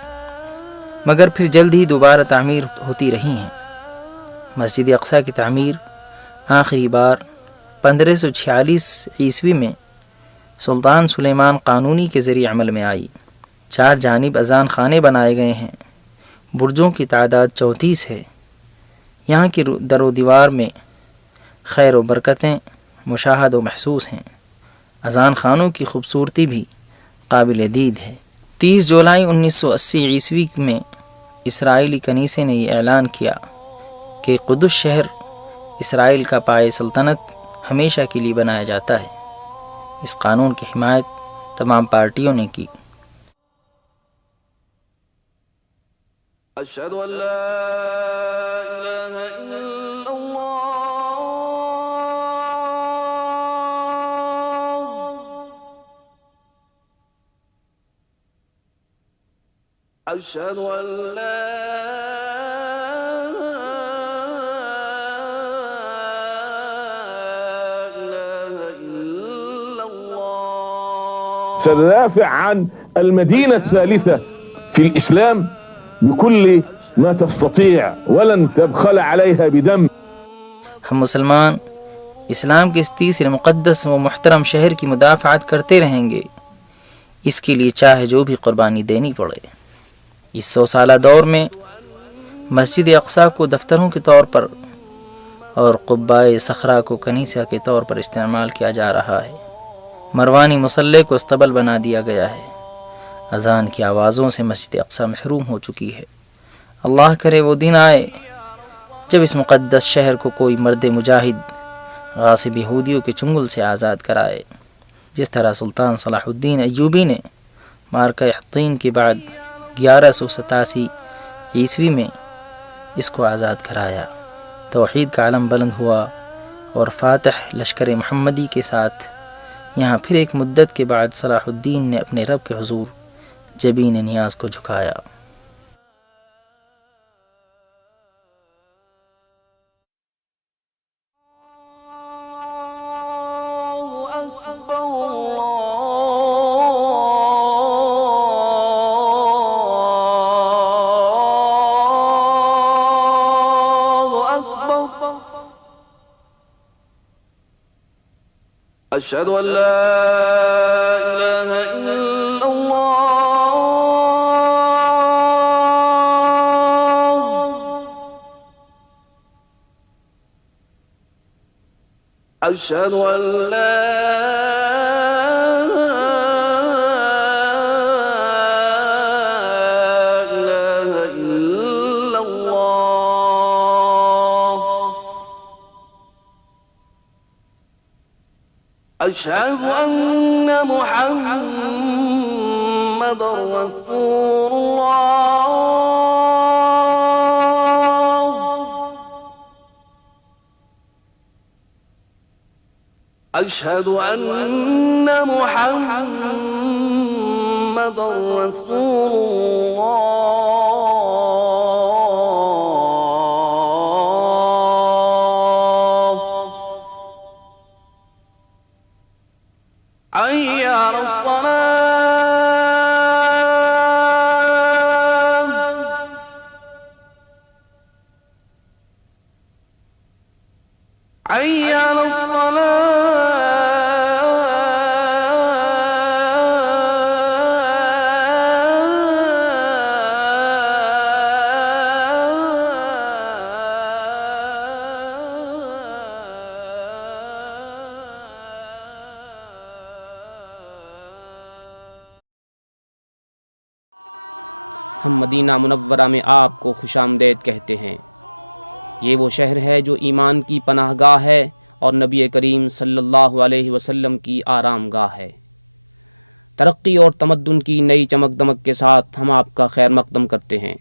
مگر پھر جلد ہی دوبارہ تعمیر ہوتی رہی ہیں۔ مسجد اقصی کی تعمیر آخری بار 1546 عیسوی میں سلطان سلیمان قانونی کے ذریعے عمل میں آئی۔ 4 جانب اذان خانے بنائے گئے ہیں۔ برجوں کی تعداد 34 ہے۔ یہاں کی در و دیوار میں خیر و برکتیں مشاہد و محسوس ہیں۔ اذان خانوں کی خوبصورتی بھی قابل دید ہے۔ 30 جولائی 1980 عیسوی میں اسرائیلی کنیسے نے یہ اعلان کیا کہ قدس شہر اسرائیل کا پائے سلطنت ہمیشہ کے لیے بنایا جاتا ہے۔ اس قانون کی حمایت تمام پارٹیوں نے کی۔ أشهد أن لا إله إلا الله أشهد أن لا إله إلا الله. سندافع عن المدينة الثالثة في الإسلام بكل ما تستطيع ولن تبخل عليها بدم. ہم مسلمان اسلام کے اس تیسرے مقدس و محترم شہر کی مدافعت کرتے رہیں گے، اس کے لیے چاہے جو بھی قربانی دینی پڑے۔ اس 100 سالہ دور میں مسجد اقصی کو دفتروں کے طور پر اور قبہ صخرہ کو کنیسہ کے طور پر استعمال کیا جا رہا ہے۔ مروانی مصلی کو استبل بنا دیا گیا ہے۔ اذان کی آوازوں سے مسجد اقصی محروم ہو چکی ہے۔ اللہ کرے وہ دن آئے جب اس مقدس شہر کو کوئی مرد مجاہد غاصب یہودیوں کے چنگل سے آزاد کرائے، جس طرح سلطان صلاح الدین ایوبی نے معرکہ حطین کے بعد 1187 عیسوی میں اس کو آزاد کرایا۔ توحید کا علم بلند ہوا اور فاتح لشکر محمدی کے ساتھ یہاں پھر ایک مدت کے بعد صلاح الدین نے اپنے رب کے حضور جبین نیاز کو جھکایا۔ أشهد أن لا إله إلا الله أشهد أن لا إله إلا الله أشهد أن محمد رسول الله أشهد أن محمد رسول الله حي على الصلاة حي على ہم مدینہ منورہ میں آپ کو خوش آمدید کہتے ہیں۔ یہ وہ شہر ہے جو ایمان کی پناہ گاہ ہے اور نبی کریم صلی اللہ علیہ وسلم کی آرام گاہ ہے۔ ترقی اور تمدن کی نئی چمک دمک کے ساتھ ہم آپ کا خیر مقدم کرتے ہیں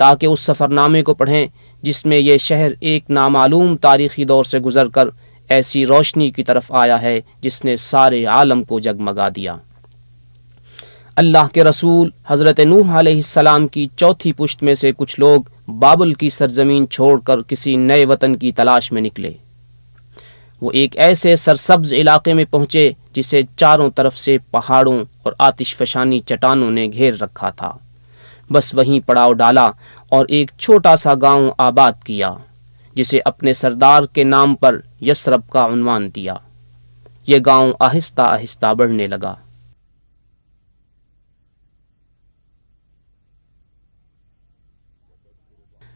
تاکہ اس سفر نامے کو پڑھیں جس میں یہ شہر ایک نامعلوم تاریخی دور سے گزر کر ایسی روشنی کی طرف آیا ہے جس نے سارے عالم کو جگمگا دیا۔ اللہ کے رسول حضرت نوح علیہ السلام کی چوتھی پشت میں سے کچھ لوگ بابل کی سرزمین چھوڑ کر کسی نئے وطن کی تلاش میں نکلے۔ وہ ایک ایسے سرسبز علاقے میں پہنچے جسے چاروں طرف سے پہاڑوں اور آتش فشانی چٹانوں نے گھیر رکھا تھا۔ بس وہیں پڑاؤ ڈالا اور ایک چھوٹا سا گاؤں آباد کیا جسے اپنے سردار کے نام پر یثرب کا عنوان دیا۔ یہ گاؤں آہستہ آہستہ بڑھنے لگا۔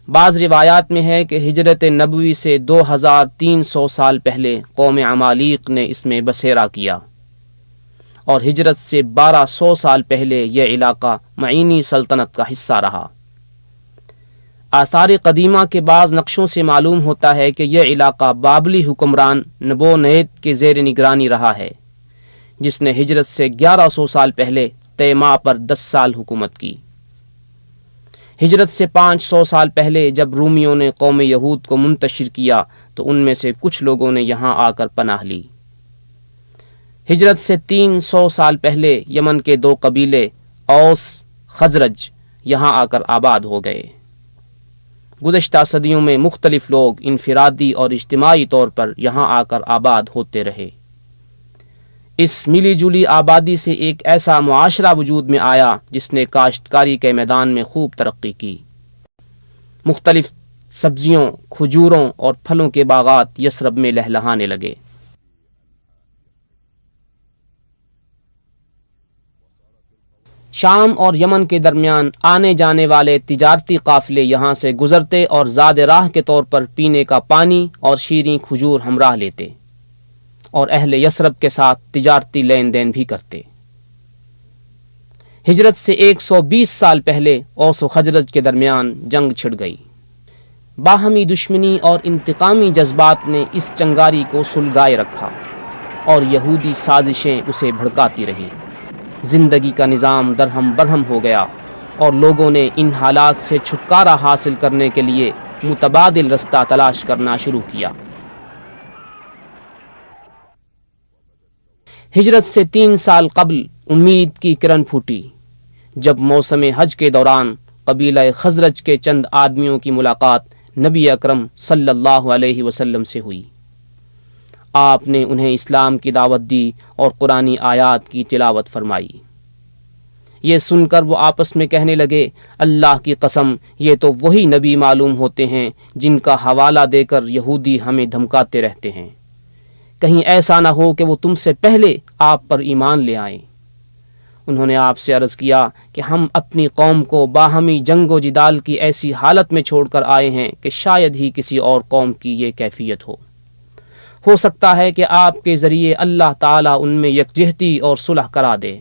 بعض روایات میں ہے کہ ہجرت نبوی سے 2300 سال پہلے قوم عمالیق نے اس میں بسیرا کیا اور ہجرت سے 1200 سال پہلے یہ علاقہ معینی سلطنت کا حصہ رہا۔ آثار قدیمہ کے بعض نقشوں سے معلوم ہوتا ہے کہ یہ علاقہ بابلی حکمران نبونید کے زیر نگرانی رہا ہے جس نے ہجرت سے 1100 سال پہلے تیماء پر 10 سال حکومت کی۔ ہجرت سے 500 سال پہلے جب رومیوں نے قوم یہود کو منتشر کیا تو ان میں سے کچھ لوگوں نے یہاں آ کر پناہ لی۔ ہجرت سے 300 سال پہلے یمن کے 2 قبیلے اوس خزرج یہاں آ کر آباد ہو گئے۔ گزشتہ صدیوں میں مختلف لوگ انفرادی اور اجتماعی طور پر یہاں آ کر آباد ہوتے رہے۔ اس ملی جلی آبادی سے ایک ایسا معاشرہ وجود میں آیا جس نے کاشتکاری کے میدان میں خوب ترقی کی۔ مختلف سبزیوں، کھجوروں اور پھلوں کے باغات یثرب میں لہلہانے لگے۔ شام اور یمن کے درمیان آنے جانے والے تجارتی قافلے یہاں سے گزرتے اور زاد راہ کے طور پر پینے کا پانی اور شیریں کھجور ہمراہ لیتے اور اہل یثرب کے ساتھ تجارتی لین دین بھی کرتے۔ ہجرت سے 120 سال پہلے اوس و خزرج کے درمیان جنگ چھڑ گئی۔ باہمی دشمنی اور انتقامی جذبات نے اس چنگاری کو سلگائے رکھا اور یہودی سازشیں اسے بھڑکاتی رہیں۔ زندگی کا نظام درہم برہم ہو گیا اور لوگوں نے ان حالات سے چھٹکارا حاصل کرنے کے لیے متبادل رستہ تلاش کرنا شروع کیا۔ ہجرت سے 3 سال قبل امید کی کرن پھوٹی جب موسم حج کے دوران قبیلہ خزرج کے چند آدمیوں کی ملاقات نبی اکرم صلی اللہ علیہ وسلم سے ہوئی۔ آپ نے انہیں اسلام کی دعوت دی اور قرآنی آیات کی تلاوت فرمائی۔ یہ سن کر وہ آپس میں کہنے لگے، اللہ کی قسم یہ تو وہی نبی معلوم ہوتے ہیں جن کا حوالہ دے کر یہودی ہمیں دھمکاتے رہتے ہیں، کہیں ایسا نہ ہو کہ وہ تم سے پہلے آپ پر ایمان لے آئیں۔ انہوں نے آپ سے عرض کیا کہ ہم اپنی قوم کو باہمی جنگ و جدال کی ایسی حالت میں چھوڑ کر آئے ہیں کہ شاید ہی کسی اور قوم کی یہ کیفیت ہو سکتا ہے کہ آپ کے ذریعے اللہ تعالیٰ ان میں یکجہتی اور صلح کرا دے۔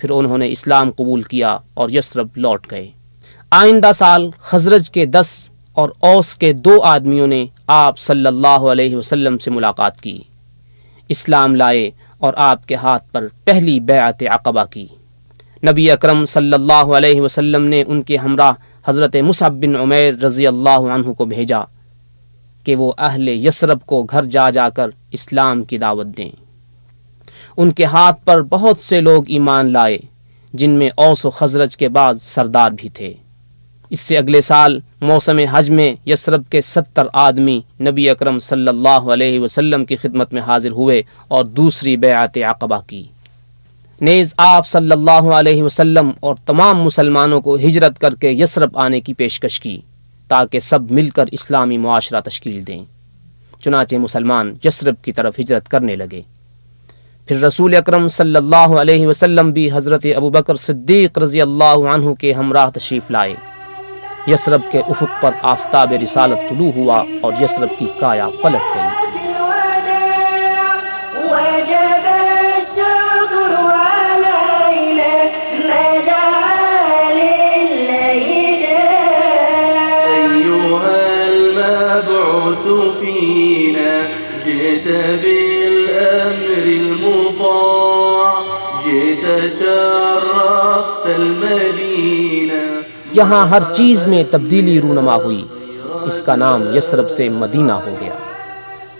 پھر انہوں نے اسلام قبول کیا اور یثرب لوٹ گئے۔ آئندہ سال خزرج کے 10 اور اوس کے 2 آدمیوں نے آپ صلی اللہ علیہ وسلم سے ملاقات کی، اسلام لائے اور آپ کے ہاتھ پر پہلی بیعت عقبہ کی۔ نبی اکرم صلی اللہ علیہ وسلم نے ان کے ہمراہ حضرت مصعب بن عمیر رضی اللہ عنہ کو بھیجا کہ وہ اہل یثرب کو گھر جا جا کر اسلام کی دعوت دیں۔ ان کے ہاتھ پر بہت سے لوگ ایمان لائے، جن میں اوس و خزرج کے بعض سردار بھی تھے۔ اس سے اگلے سال موسم حج میں یثرب کے 70 آدمی نبی اکرم صلی اللہ علیہ وسلم کی خدمت میں حاضر ہوئے اور دوسری بیعت عقبہ کی۔ نیز آپ صلی اللہ علیہ وسلم اور تمام مسلمانوں کو ہجرت کر کے یثرب آنے کی پیشکش کی تاکہ سب مل کر اسلامی معاشرہ تشکیل دیں۔ چنانچہ مسلمان یثرب کی طرف ہجرت کرنے لگے۔ پھر رسول اکرم صلی اللہ علیہ وسلم بھی حضرت ابوبکر صدیق رضی اللہ عنہ کے ہمراہ تشریف لائے۔ یثرب کے افق پر آفتاب رسالت طلوع ہوا اور یثرب کی کایا پلٹ گئی۔ جئت بالأمر المطاع جئت شرفت المدينة۔ یہاں ہر چیز میں تبدیلی رونما ہوئی، اس کا نام یثرب سے مدینہ ہو گیا۔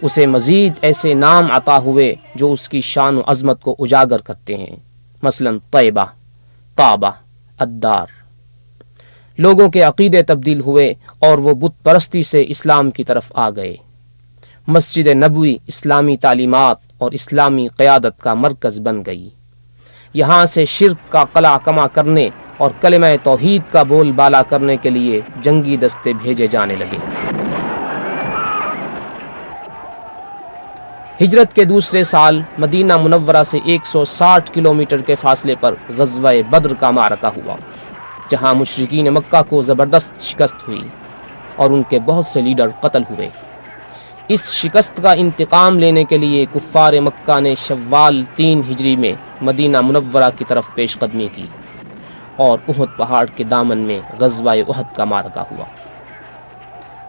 اسے مزید ایسے نام عطا ہوئے جو اس کی شان و عظمت کو اجاگر کرتے ہیں، مثلا طیبہ، طابہ، الدار۔ لوگوں کے عقیدے تبدیل ہوئے اور وہ بت پرستی سے اسلام کی طرف آ گئے۔ مسجد نبوی اسلامی تعلیمات اور اسلامی قیادت کا مرکز بن گئی۔ یہاں سے شرک کا قلع کما کرنے اور کلمہ توحید کا بول بالا کرنے کے لیے جنگی دستے بھیجے جانے لگے۔ ہجرت کے دوسرے سال مدینہ منورہ سے 160 کلومیٹر کے فاصلے پر غزوہ بدر کا معرکہ ہوا، جہاں مشرکین مکہ کو زبردست شکست ہوئی اور ان کے بہت سے لیڈر قتل ہوئے۔ اس شکست کا انتقام لینے کے لیے کفار مکہ نے شوال 3 ہجری میں مدینہ منورہ کی طرف پیش قدمی کی اور احد پہاڑ کے دامن میں غزوہ احد کا معرکہ ہوا۔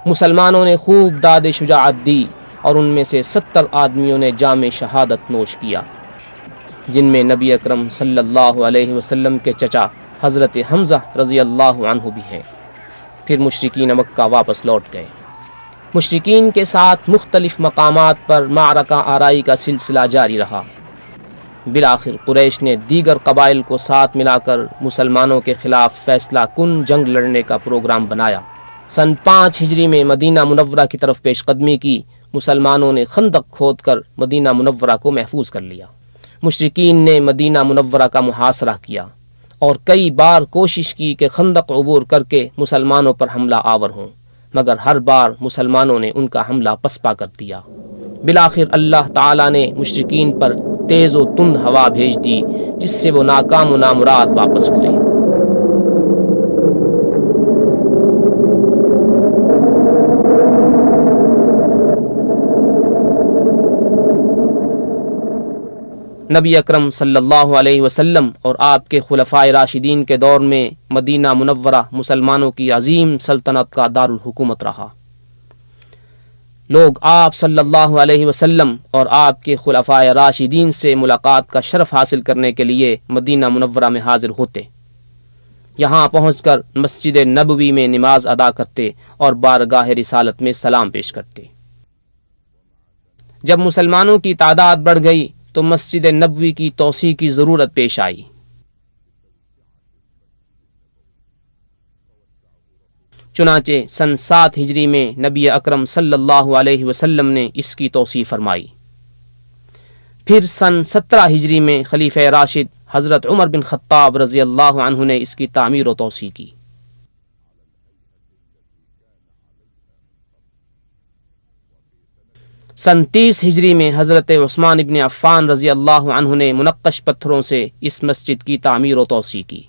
مسلمانوں نے خوب داد شجاعت دی اور ان میں سے 70 آدمیوں نے جام شہادت نوش کیا، جن میں نبی اکرم صلی اللہ علیہ وسلم کے چچا حضرت حمزہ رضی اللہ عنہ بھی ہیں۔ پھر مشرکین مکہ واپس لوٹ گئے۔ مشرکین کے ساتھ مختلف مقامات پر معرکہ آرائی کا سلسلہ جاری رہا۔ بالآخر قریش نے دیگر قبائل کو ساتھ ملا کر مسلمانوں کے خلاف فیصلہ کن جنگ لڑنے کا پروگرام بنایا۔ سن 5 ہجری میں مدینہ منورہ کی طرف پیش قدمی کی۔ مسلمانوں نے خندق کھود کر مدینہ منورہ کو محفوظ کر لیا۔ مشرکین نے مدینہ منورہ کا محاصرہ کیا اور کئی بار کوشش کی کہ خندق عبور کر کے مسلمانوں پر حملہ آور ہوں، مگر ہر بار مسلمانوں نے ان کا حملہ پسپا کر دیا۔ بالآخر اللہ تعالیٰ نے مشرکین پر تیز و تند ہوا بھیج دی، جس سے وہ ناکام و نامراد واپس ہوئے۔ نبی اکرم صلی اللہ علیہ وسلم اور آپ کے خلفائے راشدین کے دور میں مدینہ منورہ مسلمانوں کی عظیم سلطنت کا دارالحکومت رہا۔ لوگ آپ صلی اللہ علیہ وسلم اور آپ کے خلفائے راشدین سے ملاقات کا شرف حاصل کرنے کے لیے مدینہ منورہ میں حاضر ہوتے۔ یہاں پہنچ کر مسجد نبوی میں نماز ادا کرتے اور بارگاہ رسالت میں سلام پیش کرتے۔ جب مسلمانوں کی تعداد بڑھ گئی تو مسجد نبوی کی توسیع کی ضرورت پیش آئی۔ چنانچہ سن 7 ہجری میں نبی اکرم صلی اللہ علیہ وسلم نے اس کی توسیع فرمائی۔ پھر سن 17 ہجری میں خلیفہ راشد حضرت عمر بن خطاب رضی اللہ عنہ نے اس کی تعمیر و توسیع کی۔ سن 30 ہجری میں حضرت عثمان ابن عفان رضی اللہ عنہ نے منقش پتھروں سے اس مسجد کی تعمیر و توسیع کی۔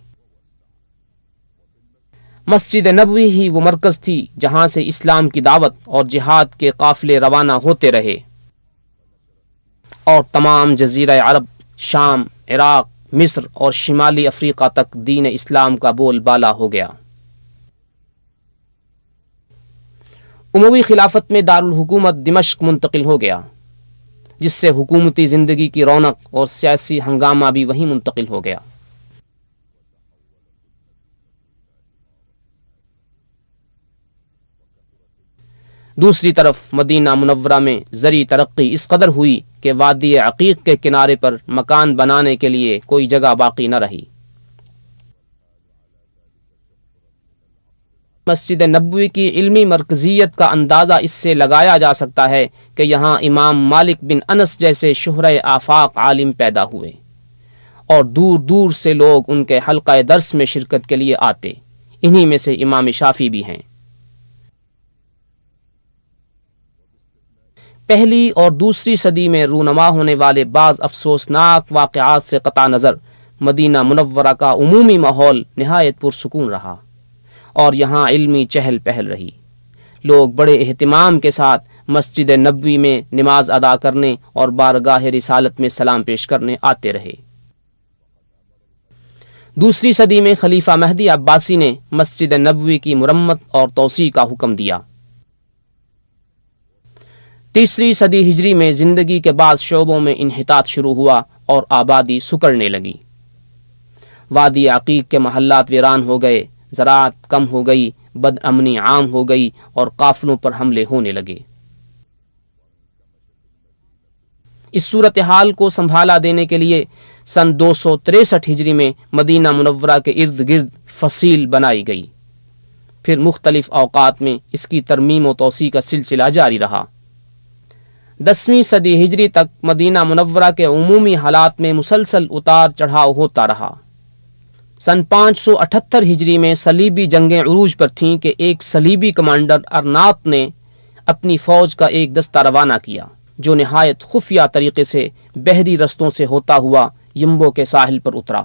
مسجد نبوی ہی وہ مرکز تھی جہاں سے اسلام کی دعوت اور جہاد کے قافلے روانہ ہوتے رہے اور تمام جزیرہ عرب، شام، عراق، مصر اور شمالی افریقہ تک دین اسلام کا بول بالا ہو گیا۔ اموی خلافت میں دارالحکومت دمشق منتقل ہو گیا۔ جس سے حکومتی زندگی کی رونق اور سیاسی ہنگامہ بھی وہیں منتقل ہو گیا۔ دوسری طرف مدینہ منورہ میں زرعی ترقی اس قدر ہوئی کہ وادی عقیق کے کنارے پر مکان بنانے کے لیے کوئی جگہ باقی نہ رہی۔ مسجد نبوی کی علمی مرکزیت کا اندازہ اس سے لگایا جا سکتا ہے کہ یہاں امام مالک بن انس جیسے شہرۂ آفاق عالم پیدا ہوئے اور دور دور سے لوگ ان کے حلقہ درس میں شرکت کے لیے آتے۔ انہی میں سے امام شافعی بھی ہیں۔ پہلی اور دوسری صدی میں رونما ہونے والے بعض افسوسناک واقعات سے قطع نظر مدینہ منورہ کا عمومی ماحول نہایت پرسکون رہا اور یہاں علمی چہل پہل رہی۔ لوگ بڑے اہتمام کے ساتھ مسجد نبوی میں نماز ادا کرنے اور بارگاہ رسالت میں سلام پیش کرنے آتے رہے۔ دوسری صدی میں خلیفہ مہدی عباسی نے مسجد نبوی کی مرمت اور توسیع کا حکم دیا۔ تیسری صدی ہجری میں زندگی کے بعض شعبوں میں انحطاط شروع ہوا اور آبادی سکڑنے لگی۔ وادی عقیق کے محلات ویران ہو گئے، زراعت کم ہو گئی، بد امنی عام ہو گئی اور قافلوں پر حملے ہونے لگے۔ اس صورتحال کو سنبھالا دینے کے لیے سن 263 ہجری میں مدینہ منورہ کے ارد گرد فصیل بنائی گئی۔ پھر مختلف اوقات میں اس کی ترمیم و توسیع کا سلسلہ جاری رہا۔ 10ویں صدی ہجری تک مدینہ منورہ کے عمومی حالات میں مسلسل اتار چڑھاؤ ہوتا رہا۔ سن 578 ہجری میں صلیبی جنگیں عروج پر تھیں کہ ایک صلیبی کمانڈر ارناط نے اپنی فوج کا ایک دستہ روانہ کیا جو نہایت خفیہ طریقے سے بحری رستوں سے ہوتا ہوا یمبو کے ساحل پر اترا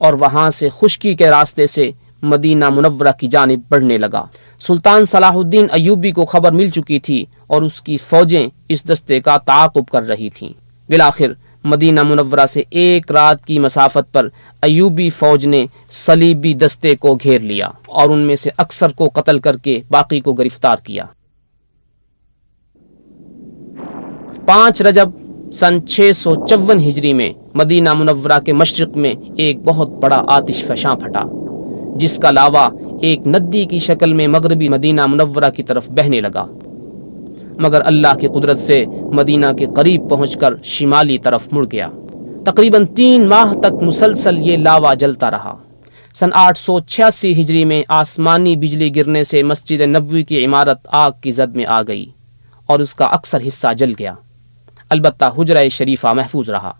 اور وہاں سے خشکی کے راستے سے مدینہ منورہ کی جانب بڑھنے لگا۔ سلطان صلاح الدین ایوبی کو خبر مل چکی تھی اور اس کی فوجیں اس دستے کا تعاقب کر رہی تھیں۔ بالآخر مدینہ منورہ سے ایک رات کی مسافت پر ایوبی فوج نے صلیبی دستے کو گھیر لیا اور ان میں سے اکثر کو قتل کر کے باقی کو گرفتار کیا۔ 5 رجب سن 654 ہجری میں مدینہ منورہ کے مشرق میں ایک بہت بڑا آتش فشاں پھٹا جس کا لاوا ایک ندی کی شکل میں مغربی مدینہ منورہ کی طرف بہنے لگا، مگر اللہ کی قدرت سے مدینہ کے قریب پہنچ کر شمالی طرف مڑ گیا۔ تقریباً 3 ماہ تک مسلسل یہ لاوا جلتا رہا۔ سن 886 ہجری میں آسمانی بجلی گرنے سے مسجد نبوی کی عمارت آگ کی زد میں آ گئی اور اس کا اکثر حصہ جل گیا، البتہ حجرہ شریفہ محفوظ رہا۔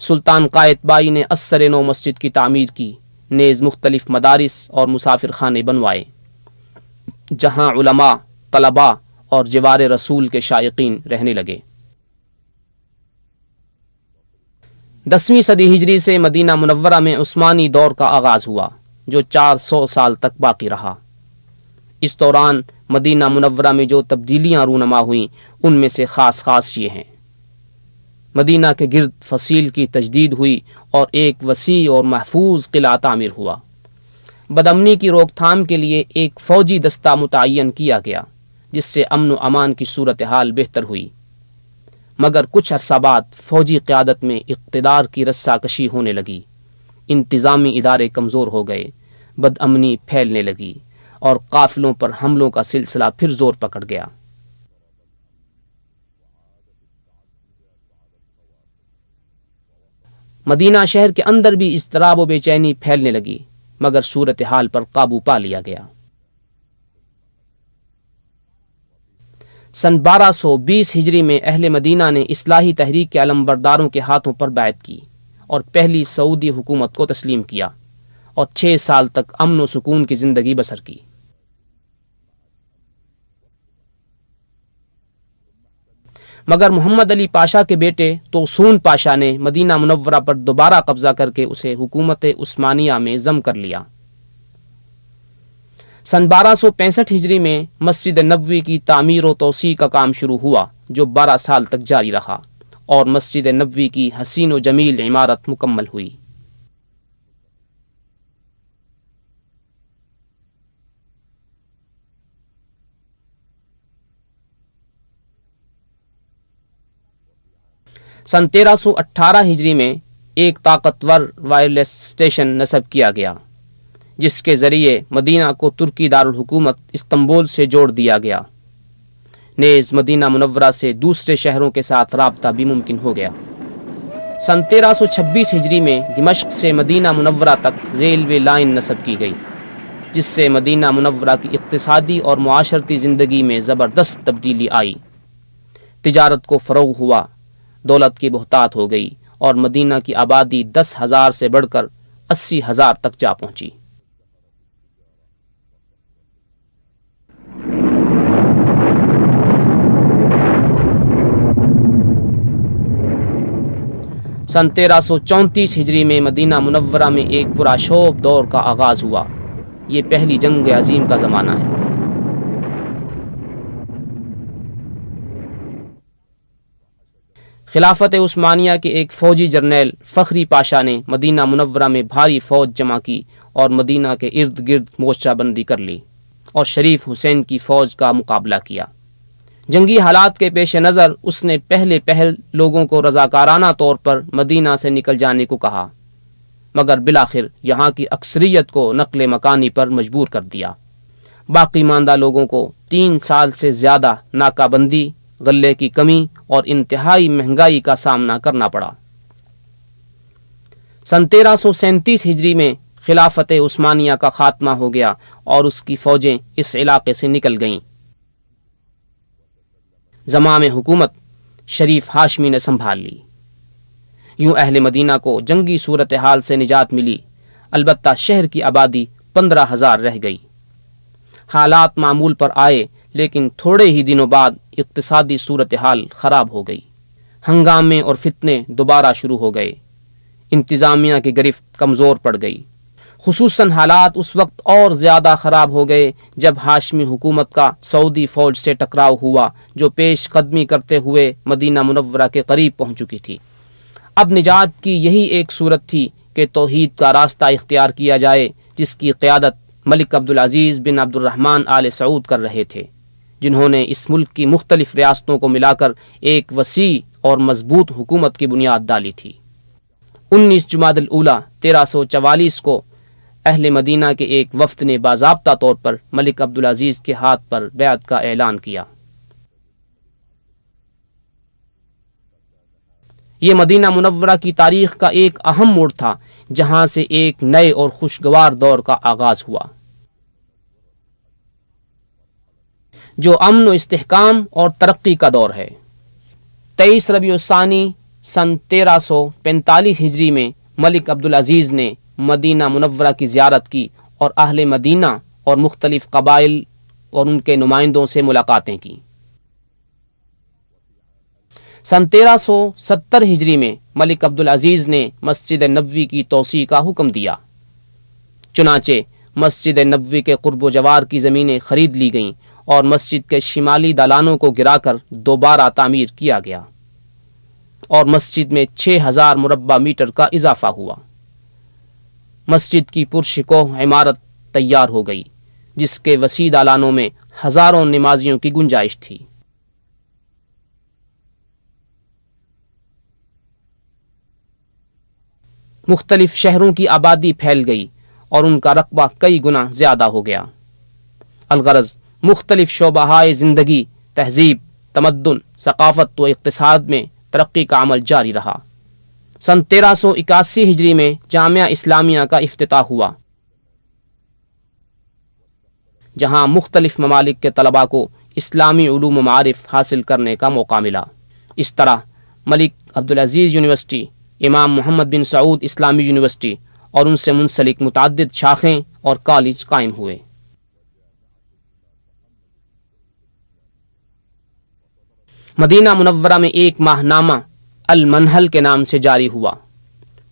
سلطان قائد بائی نے اثر نو مسجد کی تعمیر کی، نیز مختلف مدارس اور مسافر خانے بنوائے جہاں علماء، طلباء اور جوار رسول کے شائقین رہنے لگے۔ 10ویں صدی ہجری سے مدینہ منورہ میں عثمانی دور کا آغاز ہوا جو 400 سال تک باقی رہا۔ اس دوران مدینہ منورہ میں جو تبدیلیاں رونما ہوئیں ان میں سے خاص یہ ہیں۔ مدینہ کے گرد فصیل کی تجدید ہوئی اور ایک وسیع اور محفوظ قلعہ تعمیر ہوا۔ بدامنی کی روک تھام کے لیے ایک فوجی دستہ متعین کیا گیا جس سے امن و امان کی صورتحال بہتر ہوئی، مگر کچھ عرصہ بعد فوجی قیادت میں اقتدار کی رسا کشی ہونے لگی، انتظامی ادارے کمزور ہو گئے، بد امنی پھیلنے لگی اور قافلوں پر حملوں کا سلسلہ پھر زور پکڑ گیا۔ مدینہ شہر کے اندر بھی اضطراب و بے چینی پھیلنے لگی، مگر صورتحال پر قابو پا لیا گیا۔ سن 1220 ہجری میں اہل مدینہ نے اصلاحی تحریک کے علمبرداروں کے ہاتھوں پر بیعت کی اور پہلی سعودی حکومت کو تسلیم کیا اور 6 سال تک امن و سکون کی زندگی بسر کی۔ مگر محمد علی پاشا کے بیٹے توسون پاشا نے مدینہ منورہ پر دوبارہ قبضہ کر کے اسے حکومت عثمانیہ میں ضم کر لیا۔ سن 1265 ہجری میں مسجد نبوی کی تعمیر و توسیع کا کام شروع ہوا جو 12 سال تک جاری رہا اور مسجد نبوی کی حسین و جمیل عمارت مکمل ہوئی۔ سن 1318 ہجری میں ایک طاقتور وائرلیس اسٹیشن نصب کیا گیا جس کے ذریعے مدینہ کو ترکی دارالحکومت استنبول سے جوڑ دیا گیا۔ نیز مدینہ منورہ سے دوسرے شہروں کے ساتھ رابطہ بھی ممکن ہو گیا۔ سن 1326 ہجری میں دمشق سے مدینہ منورہ تک ریلوے لائن نصب کی گئی جس سے مدینہ منورہ کی اقتصادی اور معاشرتی زندگی میں زبردست تبدیلی آئی۔ تجارت کو فروغ ہوا، دولت کی بہتات ہو گئی اور مدینہ کی آبادی 10,000 سے بڑھ کر 80,000 تک جا پہنچی۔ سن 1334 ہجری میں مدینہ منورہ میں ایک پرآشوب دور کا آغاز ہوا۔ یہ پہلی جنگ عظیم کا زمانہ ہے۔ خلافت عثمانیہ کے ایک فوجی جرنیل فخری پاشا نے مدینہ منورہ میں بھاری فوج جمع کی اور مدینہ کے ارد گرد مورچہ بندی کر لی اور شریف حسین کی فوج کا مقابلہ کیا۔ جنگی حالات کے پیش نظر اس نے پہل لوگوں کو رضاکارانہ طور پر مدینہ سے نکل جانے کو کہا، مگر بالآخر یہاں کی اکثریت کو نقل مکانی پر مجبور کر دیا۔ باقی ماندہ لوگوں کو 3 سال سے زیادہ ناکہ بندی، غلے کی کمی اور انتہائی مہنگائی کا سامنا کرنا پڑا۔ سن 1337 ہجری میں خلافت عثمانیہ کا خاتمہ ہو گیا اور اس کی فوجیں اس علاقے سے نکل گئیں۔ زمام حکومت شریف ہاشمی نے سنبھال لی۔ یوں اہل مدینہ کو جنگی صورتحال سے نجات ملی، البتہ شہر کی آبادی 15,000 رہ گئی۔ حالات معمول پر آئے لیکن تھوڑے ہی دنوں بعد اقتصادی صورتحال خراب ہو گئی۔ ہنگامے اور فتنے دوبارہ شروع ہو گئے۔ انتظامیہ کی گرفت کمزور پڑ گئی۔ خصوصاً حالات اس وقت اور زیادہ خراب ہو گئے جب ہاشمی حکومت کا سعودی فوج سے ٹکراؤ ہوا جو پیش قدمی کرتے ہوئے مدینہ منورہ کے قریب پہنچ چکی تھی۔ اب نجات کی یہی ایک صورت تھی کہ توحید کا راستہ اختیار کیا جائے، جس کی قیادت ملک عبدالعزیز بن عبد الرحمن آل سعود کر رہے تھے، جنہوں نے اس ملک کی مختلف ریاستوں کو ملا کر ایک وسیع اور مضبوط حکومت کی بنیاد ڈالی تھی۔ 19 جمادی الاولیٰ 1344 کو اہل مدینہ کے ایک وفد نے باضابطہ طور پر ملک عبدالعزیز کے ہاتھ پر بیعت کا اعلان کیا۔ یہ مدینہ منورہ کی تاریخ کا ایک اہم موڑ تھا جہاں سے ایک نئے اور خوشگوار دور کا آغاز ہوا جو امن و استحکام اور ترقی کا دور ہے۔ 23 ربیع الثانی سن 1345 ہجری میں ملک عبدالعزیز نے مدینہ منورہ کی زیارت کی اور اہل مدینہ اور مختلف قبائل اور ان کے نمائندوں سے ملاقاتیں کی۔ سن 1370 ہجری میں ملک عبدالعزیز نے مسجد نبوی کی توسیع کا حکم دیا، چنانچہ مسجد نبوی کے قرب و جوار کی زمینیں خرید لی گئیں اور مسجد کے شمالی دالانوں کو گرا کر دوبارہ تعمیر کیا گیا اور مسجد میں 6,000 مربع میٹر کا اضافہ ہوا۔ مسجد کی پرشکوہ عمارت تیار ہو گئی جس کے وسیع دالانوں میں ہزاروں نمازیوں کی گنجائش تھی۔ مختلف شہروں کی آبادی پھیل گئی اور ان کا رقبہ کئی گنا زیادہ ہو گیا۔ الغرض مختلف شعبہائے زندگی، تہذیب، تمدن، ثقافت و اقتصاد میں ترقی کا عمل جاری رہا۔ سن 1381 ہجری میں جامعہ اسلامیہ کا افتتاح ہوا جہاں مختلف ممالک کے طلباء کو اسلامی علوم و معارف حاصل کرنے کا موقع ملا۔ اس طرح ملک عبدالعزیز یونیورسٹی، امام محمد بن سعود اسلامی یونیورسٹی اور ان سے منسلک متعدد شاخیں اور کالج قائم ہوئے۔ مدینہ منورہ میں ایک ماہ نامہ المنہل کے نام سے جاری ہوا،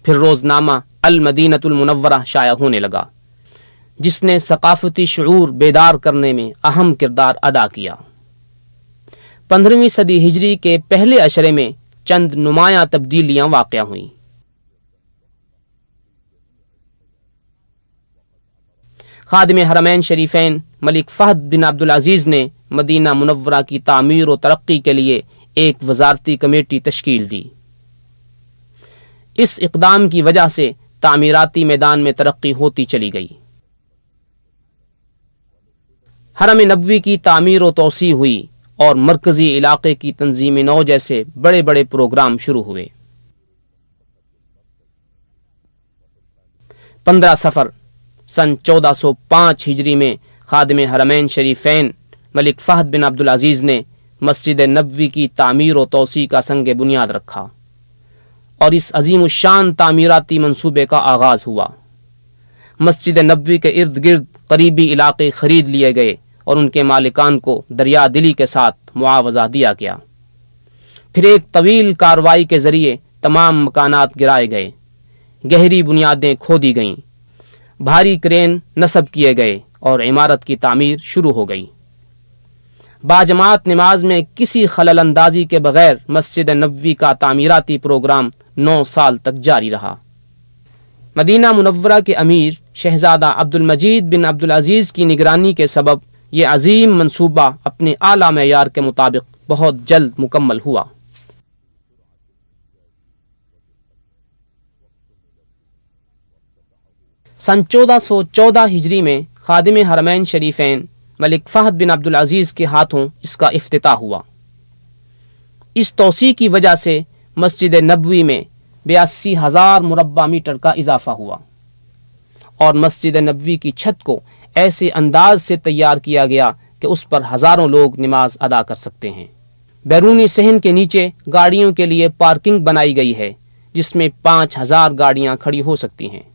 پھر روزنامہ المدینۃ المنورہ شائع ہونے لگا جس نے ثقافتی شعور بیدار کرنے میں اہم کردار ادا کیا۔ 15ویں صدی ہجری کے پہلے عشرے میں چند نمایاں تبدیلیاں واقع ہوئیں۔ خادم حرمین شریفین ملک فہد بن عبدالعزیز نے مدینہ منورہ کی تعمیر و ترقی کے لیے ایک وزارتی کمیٹی تشکیل دی اس اقدام کی وجہ سے تعمیراتی میدان میں ترقی ہوتی چلی گئی۔ حرم نبوی کی تعمیر و توسیع ہوئی اور مرکزی علاقے کی تنظیم نو جیسے بڑے بڑے پروگرام شروع ہوئے۔ 15 صفر سن 1405 ہجری میں خادم حرمین شریفین ملک فہد بن عبدالعزیز نے مسجد نبوی کی تعمیر و توسیع کا سنگ بنیاد رکھا اور اس عظیم الشان تعمیراتی منصوبے کا آغاز ہوا۔ مسجد نبوی کے ارد گرد قریبی علاقے خرید لیے گئے اور ان کے مالکان کو دریا دلی کے ساتھ معاوضہ دیا گیا۔ پھر ایک طویل کارروائی کے ذریعے تمام مکانات گرائے گئے، گہری بنیادیں کھودی گئیں، بھاری کرین نصب کیے گئے اور عمارت کی تعمیر شروع ہو گئی۔ باجماعت نماز میں کسی خلل اندازی کے بغیر مسجد نبوی کا تعمیراتی پروگرام 9 سال تک جاری رہا۔ مدینہ منورہ کے امیر شہزادہ عبد المجید بن عبدالعزیز کی نگرانی کے سبب یہ عظیم منصوبہ اپنے اعلیٰ معیار کے مطابق بہت جلد مکمل ہوا۔ سن 1414 ہجری میں خادم حرمین شریفین ملک فہد بن عبدالعزیز کے ہاتھوں اس کا افتتاح ہوا۔ اس توسیع کی وجہ سے مسجد نبوی میں 82,000 مربع میٹر کا اضافہ ہوا اور مسجد نبوی کی چھت کو ایسے انداز سے تیار کیا گیا کہ اس پر ہزاروں لوگ نماز ادا کر سکتے ہیں۔ بیرونی صحن کے نیچے گاڑیوں کے لیے پارکنگ بنائی گئی ہے جس میں 5,000 گاڑیاں کھڑی ہو سکتی ہیں۔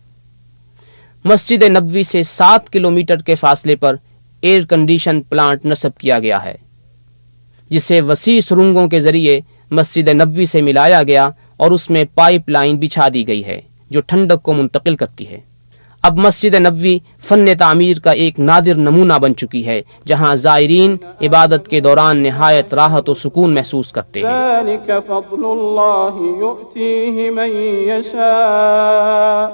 مسجد نبوی سے 7 کلومیٹر کے فاصلے پر ایئر کنڈیشن پلانٹ نصب کیا گیا ہے جسے وسیع سرنگوں کے ذریعے مسجد نبوی سے ملایا گیا اور اس میں پائپ لائن بچھا دی گئی ہے جو ٹھنڈک کو منتقل کرتی ہے۔ اب مسجد نبوی فن تعمیر کا ایک نادر نمونہ بن چکی ہے جہاں زائرین عبادت کے دوران نہایت راحت و سکون محسوس کرتے ہیں۔ ذلك فضل الله يؤتيه من يشاء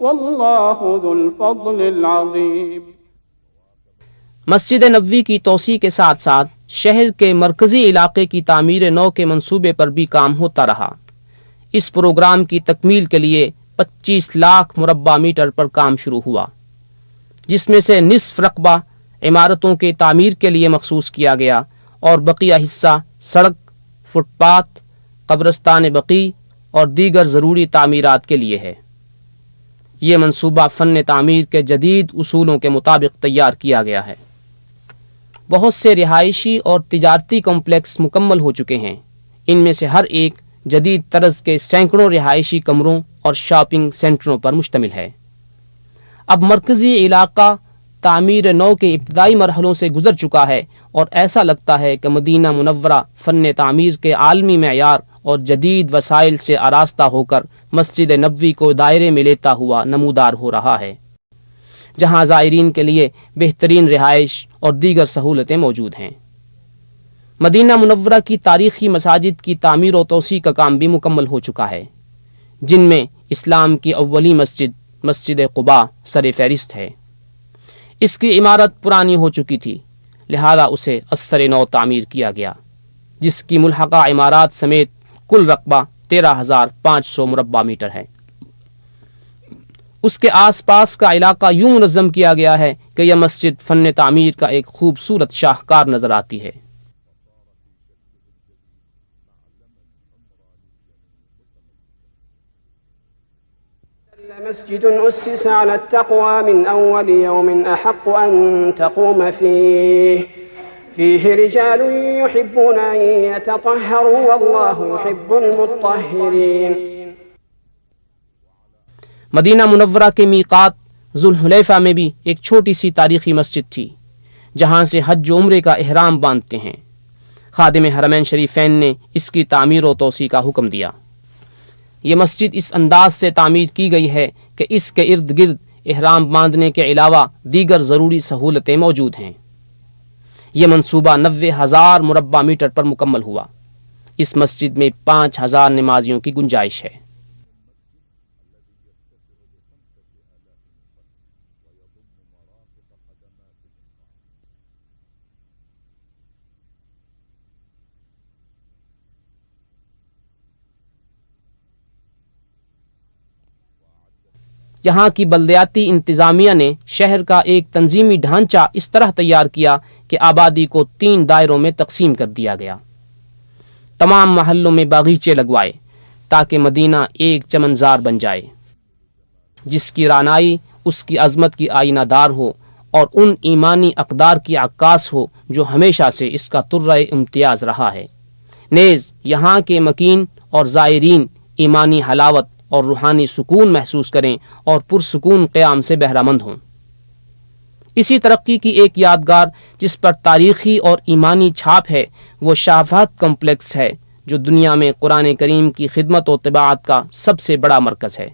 والله ذو الفضل العظيم۔ مسجد نبوی کی توسیع کے ساتھ ساتھ شہر کے مرکزی علاقے کی تعمیر نو کے منصوبے پر بھی کام ہوتا رہا۔ اس پروگرام کی تکمیل کے لیے 25 لاکھ مربع میٹر پر کام شروع ہوا، جس میں سے نصف رقبہ عمارتوں کے تعمیر کے لیے مخصوص کیا گیا اور بقیہ حصہ سڑک، فٹ پاتھ، قبرستان بقیع اور دیگر ضروری تعمیرات کے لیے ہے۔ یہ منصوبہ فن تعمیر کے جدید اصولوں کے مطابق تیار کیا گیا ہے۔ بہت سے رہائشی اور تجارتی کمپلیکس مکمل ہو چکے ہیں، ان میں سے ہر ایک جدید طرز کے سینکڑوں رہائشی کمروں اور شاپنگ سینٹروں پر مشتمل ہے۔ اب مرکزی علاقہ تعمیر نو کے ابتدائی مرحلوں سے گزر چکا ہے اور ایسا لگتا ہے کہ مدینہ منورہ فن تعمیر کے عالمی معیار اور جدید وسائل سے آراستہ ہو کر مسجد نبوی کو دائرے میں لیتا ہوا نمودار ہو رہا ہے، جہاں زائرین کے لیے بہترین رہائش اور دیگر سہولتیں موجود ہیں۔ مدینہ منورہ کی تاریخی مساجد کی تعمیر و توسیع کا کام بھی مکمل ہو چکا ہے، جن میں اسلام کی اولی مسجد مسجد قباء سر فہرست ہے۔ اس کی عمارت پرانی ہو چکی تھی، لہذا اسے ازسر نو تعمیر کیا گیا، جس کی ملحقہ عمارات سمیت کل رقبہ 13,500 مربع میٹر ہے۔ اس کے آس پاس کا علاقہ یوں منظم کیا گیا ہے کہ یہ مسجد فن تعمیر کا ایک خوبصورت شاہکار نظر آتی ہے۔ مسجد أسس على التقوى من أول يوم أحق أن تقوم فيه رجال يحبون أن يتطهروا والله يحب المطهرين۔ مدینہ منورہ کے میقات ذوالحلیفہ میں بھی ایک چھوٹی سی تاریخی مسجد تھی جہاں سے حج و عمرے کا احرام باندھتے ہیں۔ خادم حرمین شریفین نے اس کی تعمیر و توسیع کا حکم دیا۔ یہ مسجد اس انداز سے تعمیر کی گئی ہے کہ اس کے ارد گرد احرام باندھنے کے علاوہ دیگر ضروری سہولتیں موجود ہیں۔ یہ منصوبہ 90,000 مربع میٹر پر مکمل ہوا۔ اس مسجد میں 5,000 نمازیوں کی گنجائش ہے۔ یہاں کی بلدیاتی انتظامیہ نے شہر کا ایک تنظیمی ڈھانچہ اس طرح تیار کیا کہ آبادی کو 3 دائروں میں تقسیم کر دیا گیا۔ تمام محلوں میں باغیچے لگوائے تاکہ مدینہ ایک چمنزار بن جائے جس کی رعنائی اس کی عظمت کی آئینہ دار ہو اور ان ایمانی اقدار کی عکاس ہو جو ہمیشہ سے اس کا طرہ امتیاز رہا ہے۔ نیز یہاں کے مکین اور زائرین ایمانی حلاوت اور روحانی سکون محسوس کریں اور پرسکون قیام سے بہرہ مند ہوں۔ اسی ترقی کی ایک یادگار جس پر تاریخی اور ایمانی چھاپ ہے وہ شاہ فہد کمپلیکس ہے جو دنیا میں قرآن کریم کی خدمت و طباعت کا سب سے بڑا مرکز ہے۔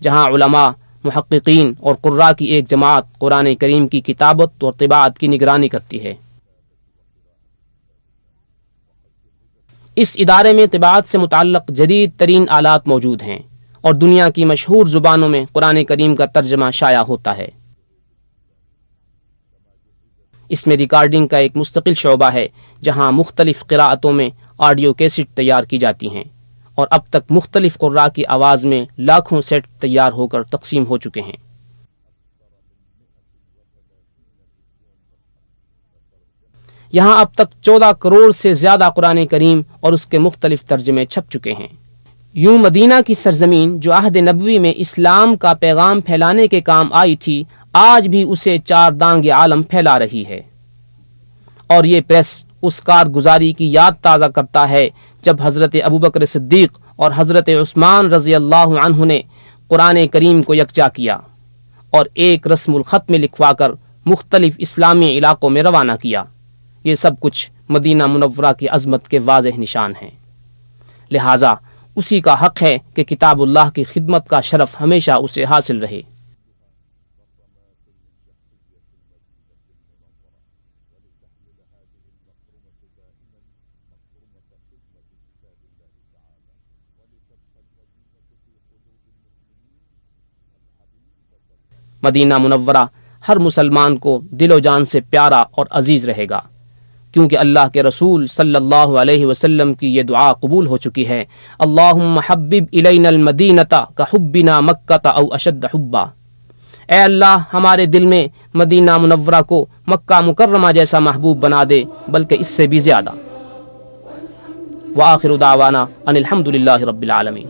جہاں علماء، محققین اور قراء کی ایک جماعت قرآن کریم کی کتابت اور طباعت کی نگرانی کرتی ہے۔ اس ادارے میں طباعت سے متعلق جدید ترین آلات موجود ہیں اور دنیا کی مشہور زبانوں میں قرآن کریم کا ترجمہ شائع ہوتا ہے۔ اس میں ریکارڈنگ کا ایک مستقل شعبہ ہے جہاں مختلف قراءتوں میں آڈیو کیسٹ تیار کی جاتی ہیں، اور اب تک مختلف قراء کی آواز میں لاکھوں سیٹ تیار ہو کر تقسیم ہو چکے ہیں۔ یہاں اب تک 14 کروڑ سے زیادہ قرآن کریم اور اس کے مختلف ترجمے چھپ چکے ہیں۔ یوں مدینہ کی سرزمین جو عہد نبوی میں اسلام کا پیغام پھیلانے کے کام آئی تھی، آج بھی اسے 4 دانگ عالم پھیلا رہی ہے، اور یہ پریس اس کارگزاری کی یاد تازہ کرتا ہے جب حضرت ابوبکر صدیق اور حضرت عثمان رضی اللہ عنہ نے قرآن کریم کو یکجا کیا اور ایک رسم الخط میں لکھوا کر مختلف اسلامی علاقوں میں روانہ کیا۔ یہ سب کچھ مدینہ منورہ کی عظمت کے واضح نشان ہیں، لہٰذا اسی کا حق ہے کہ کتاب اللہ کی خدمت کا شرف ہمیشہ اسے حاصل رہے۔ مدینہ منورہ ہر مسلمان کو دل و جان سے پیارا اور عزیز رہے گا، کیونکہ اللہ کے رسول صلی اللہ علیہ وسلم کی یہ دعا قبول ہو چکی ہے، اللہم حبب الینا المدینۃ کحبنا مکۃ او اشد حبا۔ اے اللہ ہمارے دل میں مدینہ منورہ کو مکہ مکرمہ جیسا محبوب بنا دے، بلکہ اس سے بھی زیادہ۔ وآخر دعوانا ان الحمد للہ رب العالمین۔